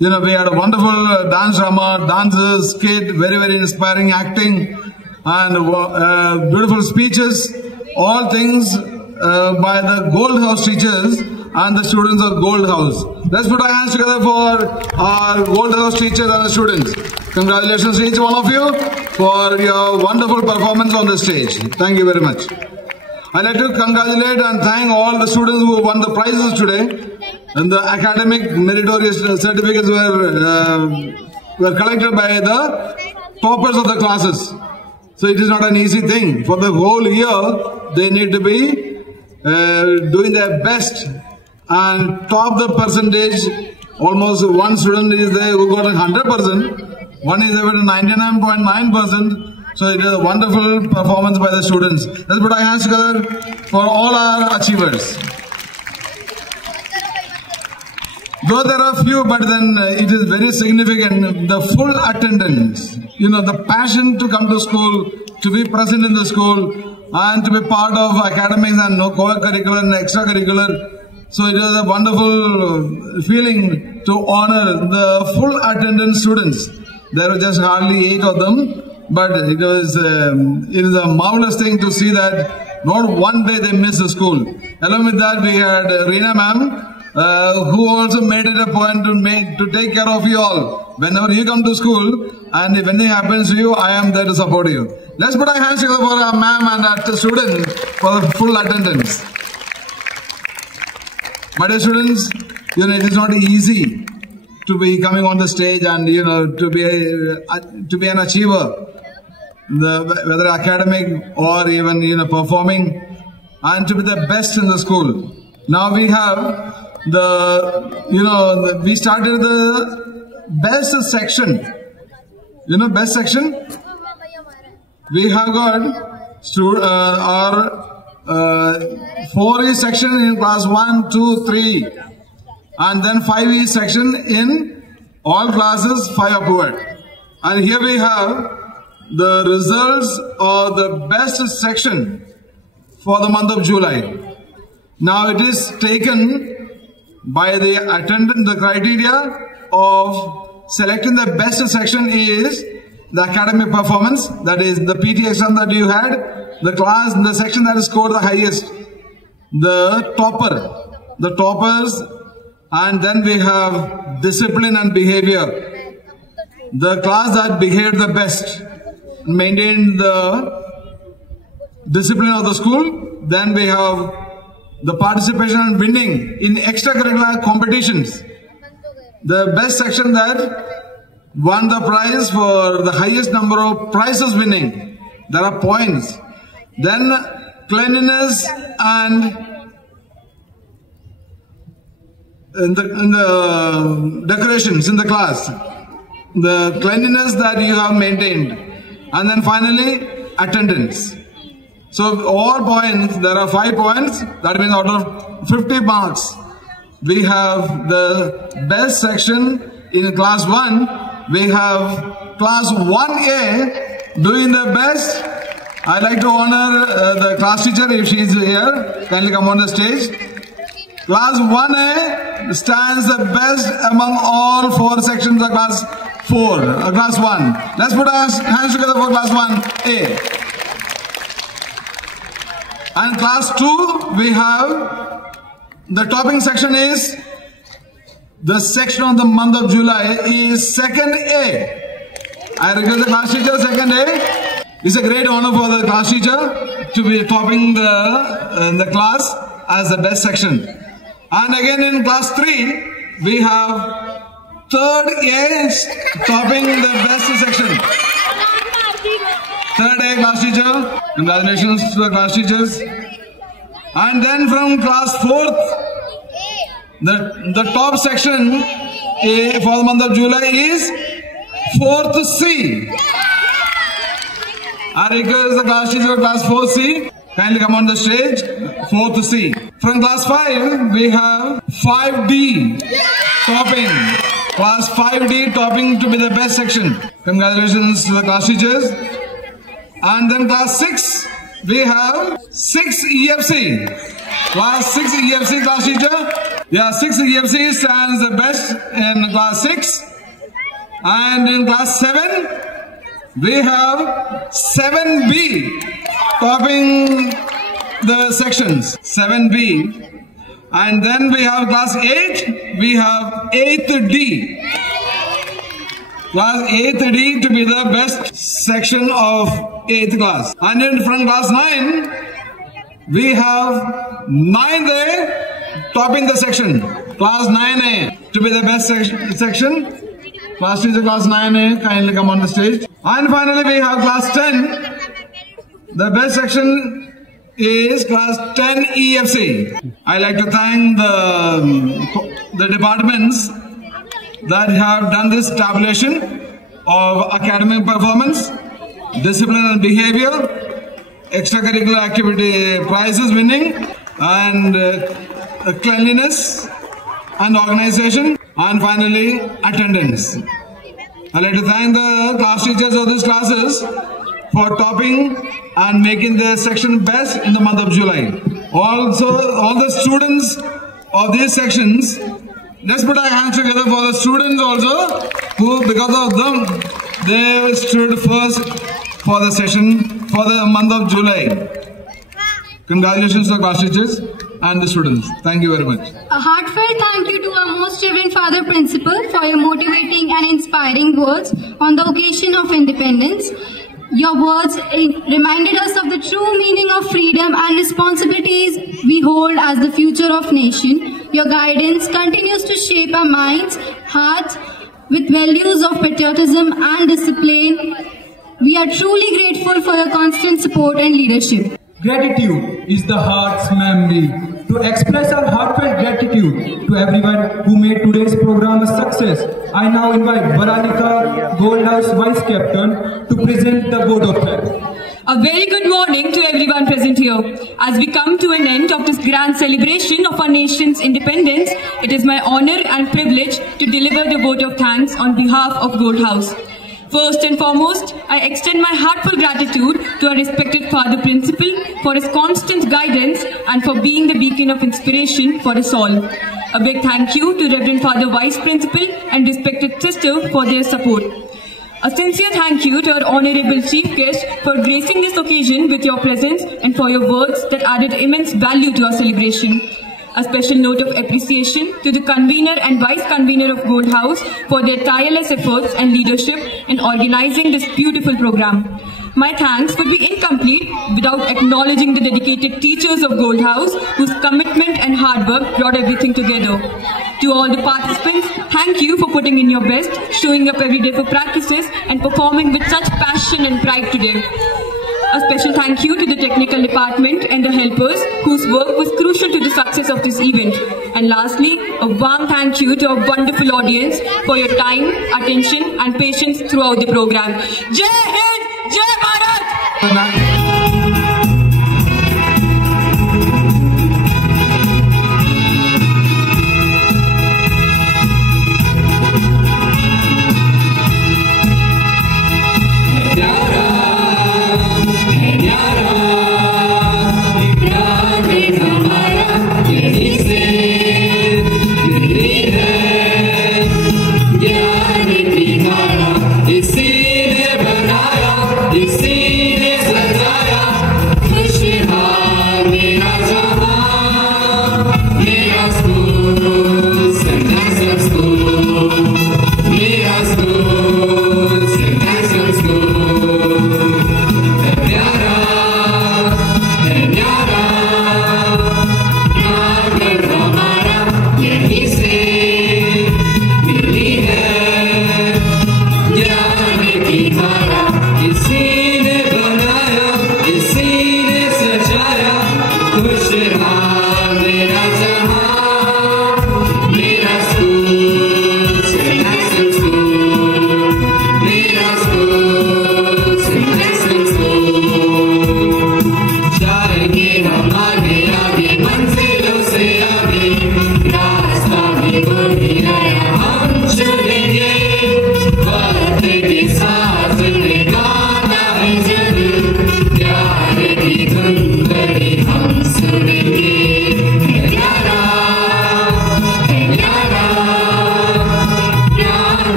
You know, we had a wonderful dance drama, dances, skit, very, very inspiring acting, and beautiful speeches. All things by the Gold House teachers and the students of Gold House. Let's put our hands together for our Gold House teachers and the students. Congratulations to each one of you for your wonderful performance on the stage. Thank you very much. I'd like to congratulate and thank all the students who won the prizes today. And the academic meritorious certificates were collected by the toppers of the classes. So it is not an easy thing. For the whole year, they need to be doing their best and top the percentage. Almost one student is there who got 100%. One is able to 99.9%. So it is a wonderful performance by the students. Let's put our hands together for all our achievers. Though there are few, but then it is very significant, the full attendance, you know, the passion to come to school, to be present in the school, and to be part of academics and co-curricular and extracurricular. So it is a wonderful feeling to honor the full attendance students. There were just hardly 8 of them, but it is a marvelous thing to see that not one day they miss the school. Along with that, we had Reena ma'am, who also made it a point to take care of you all. Whenever you come to school and if anything happens to you, I am there to support you. Let's put our hands together for our ma'am and our students for the full attendance. My dear students, you know, it is not easy to be coming on the stage and, you know, to be an achiever, whether academic or even, you know, performing, and to be the best in the school. Now we have we started the best section. Best section. We have got our 4E section in class 1, 2, 3, and then 5E section in all classes 5 upward. And here we have the results of the best section for the month of July. Now it is taken by the attendant. The criteria of selecting the best section is the academic performance, that is the PT exam that you had, the class, the section that scored the highest, the toppers, and then we have discipline and behavior. The class that behaved the best, maintained the discipline of the school. Then we have the participation and winning in extracurricular competitions. The best section that won the prize for the highest number of prizes winning. There are points. Then cleanliness and in the decorations in the class, the cleanliness that you have maintained, and then finally attendance. So all points, there are 5 points. That means out of 50 marks, we have the best section in class 1. We have class 1A doing the best. I'd like to honor the class teacher if she is here. Kindly come on the stage. Class 1A stands the best among all 4 sections of class 4, class 1. Let's put our hands together for class 1A. And class 2, we have the topping section is the section of the month of July is 2nd A. I request the class teacher, 2nd A. It's a great honor for the class teacher to be topping the class as the best section. And again in class 3, we have 3rd A topping the best section. 3rd A class teacher. Congratulations to the class teachers. And then from class 4th, the top section for the month of July is 4th C. I request the class teacher of class 4C. Kindly come on the stage. 4th C. From class 5, we have 5D topping. Class 5D topping to be the best section. Congratulations to the class teachers. And then class 6, we have 6 EFC. Class 6 EFC class teacher. Yeah, 6 EFC stands the best in class 6. And in class 7, we have 7B topping the sections. 7B. And then we have class 8, we have 8th D. Class 8th D to be the best section of 8th class. And then from class 9, we have 9th A topping the section. Class 9A to be the best section. Class teacher class 9A, kindly come on the stage. And finally we have class 10. The best section is class 10 EFC. I like to thank the departments that have done this tabulation of academic performance, discipline and behavior, extracurricular activity prizes winning, and cleanliness and organization, and finally attendance. I'd like to thank the class teachers of these classes for topping and making their section best in the month of July. Also, all the students of these sections, let's put our hands together for the students also, who because of them, they stood first for the session for the month of July. Congratulations to the class teachers and the students. Thank you very much. A heartfelt thank you to our most reverend Father Principal for your motivating and inspiring words on the occasion of independence. Your words reminded us of the true meaning of freedom and responsibilities we hold as the future of nation. Your guidance continues to shape our minds, hearts with values of patriotism and discipline. We are truly grateful for your constant support and leadership. Gratitude is the heart's memory. To express our heartfelt gratitude to everyone who made today's program a success, I now invite Baranika, Gold House Vice Captain, to present the vote of thanks. A very good morning to everyone present here. As we come to an end of this grand celebration of our nation's independence, it is my honor and privilege to deliver the vote of thanks on behalf of Gold House. First and foremost, I extend my heartfelt gratitude to our respected Father Principal for his constant guidance and for being the beacon of inspiration for us all. A big thank you to Reverend Father Vice Principal and respected sister for their support. A sincere thank you to our Honorable Chief Guest for gracing this occasion with your presence and for your words that added immense value to our celebration. A special note of appreciation to the convener and vice convener of Gold House for their tireless efforts and leadership in organizing this beautiful program. My thanks would be incomplete without acknowledging the dedicated teachers of Gold House whose commitment and hard work brought everything together. To all the participants, thank you for putting in your best, showing up every day for practices and performing with such passion and pride today. A special thank you to the technical department and the helpers whose work was crucial to the success of this event. And lastly, a warm thank you to our wonderful audience for your time, attention and patience throughout the program. Jai Hind! Jai Bharat!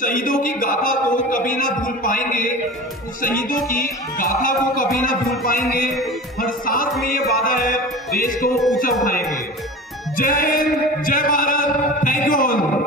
शहीदों की गाथा को कभी ना भूल पाएंगे, उस शहीदों की गाथा को कभी ना भूल पाएंगे। हर सांस में ये वादा है, देश को ऊंचा उठाएंगे। जय हिंद, जय भारत। Thank you all.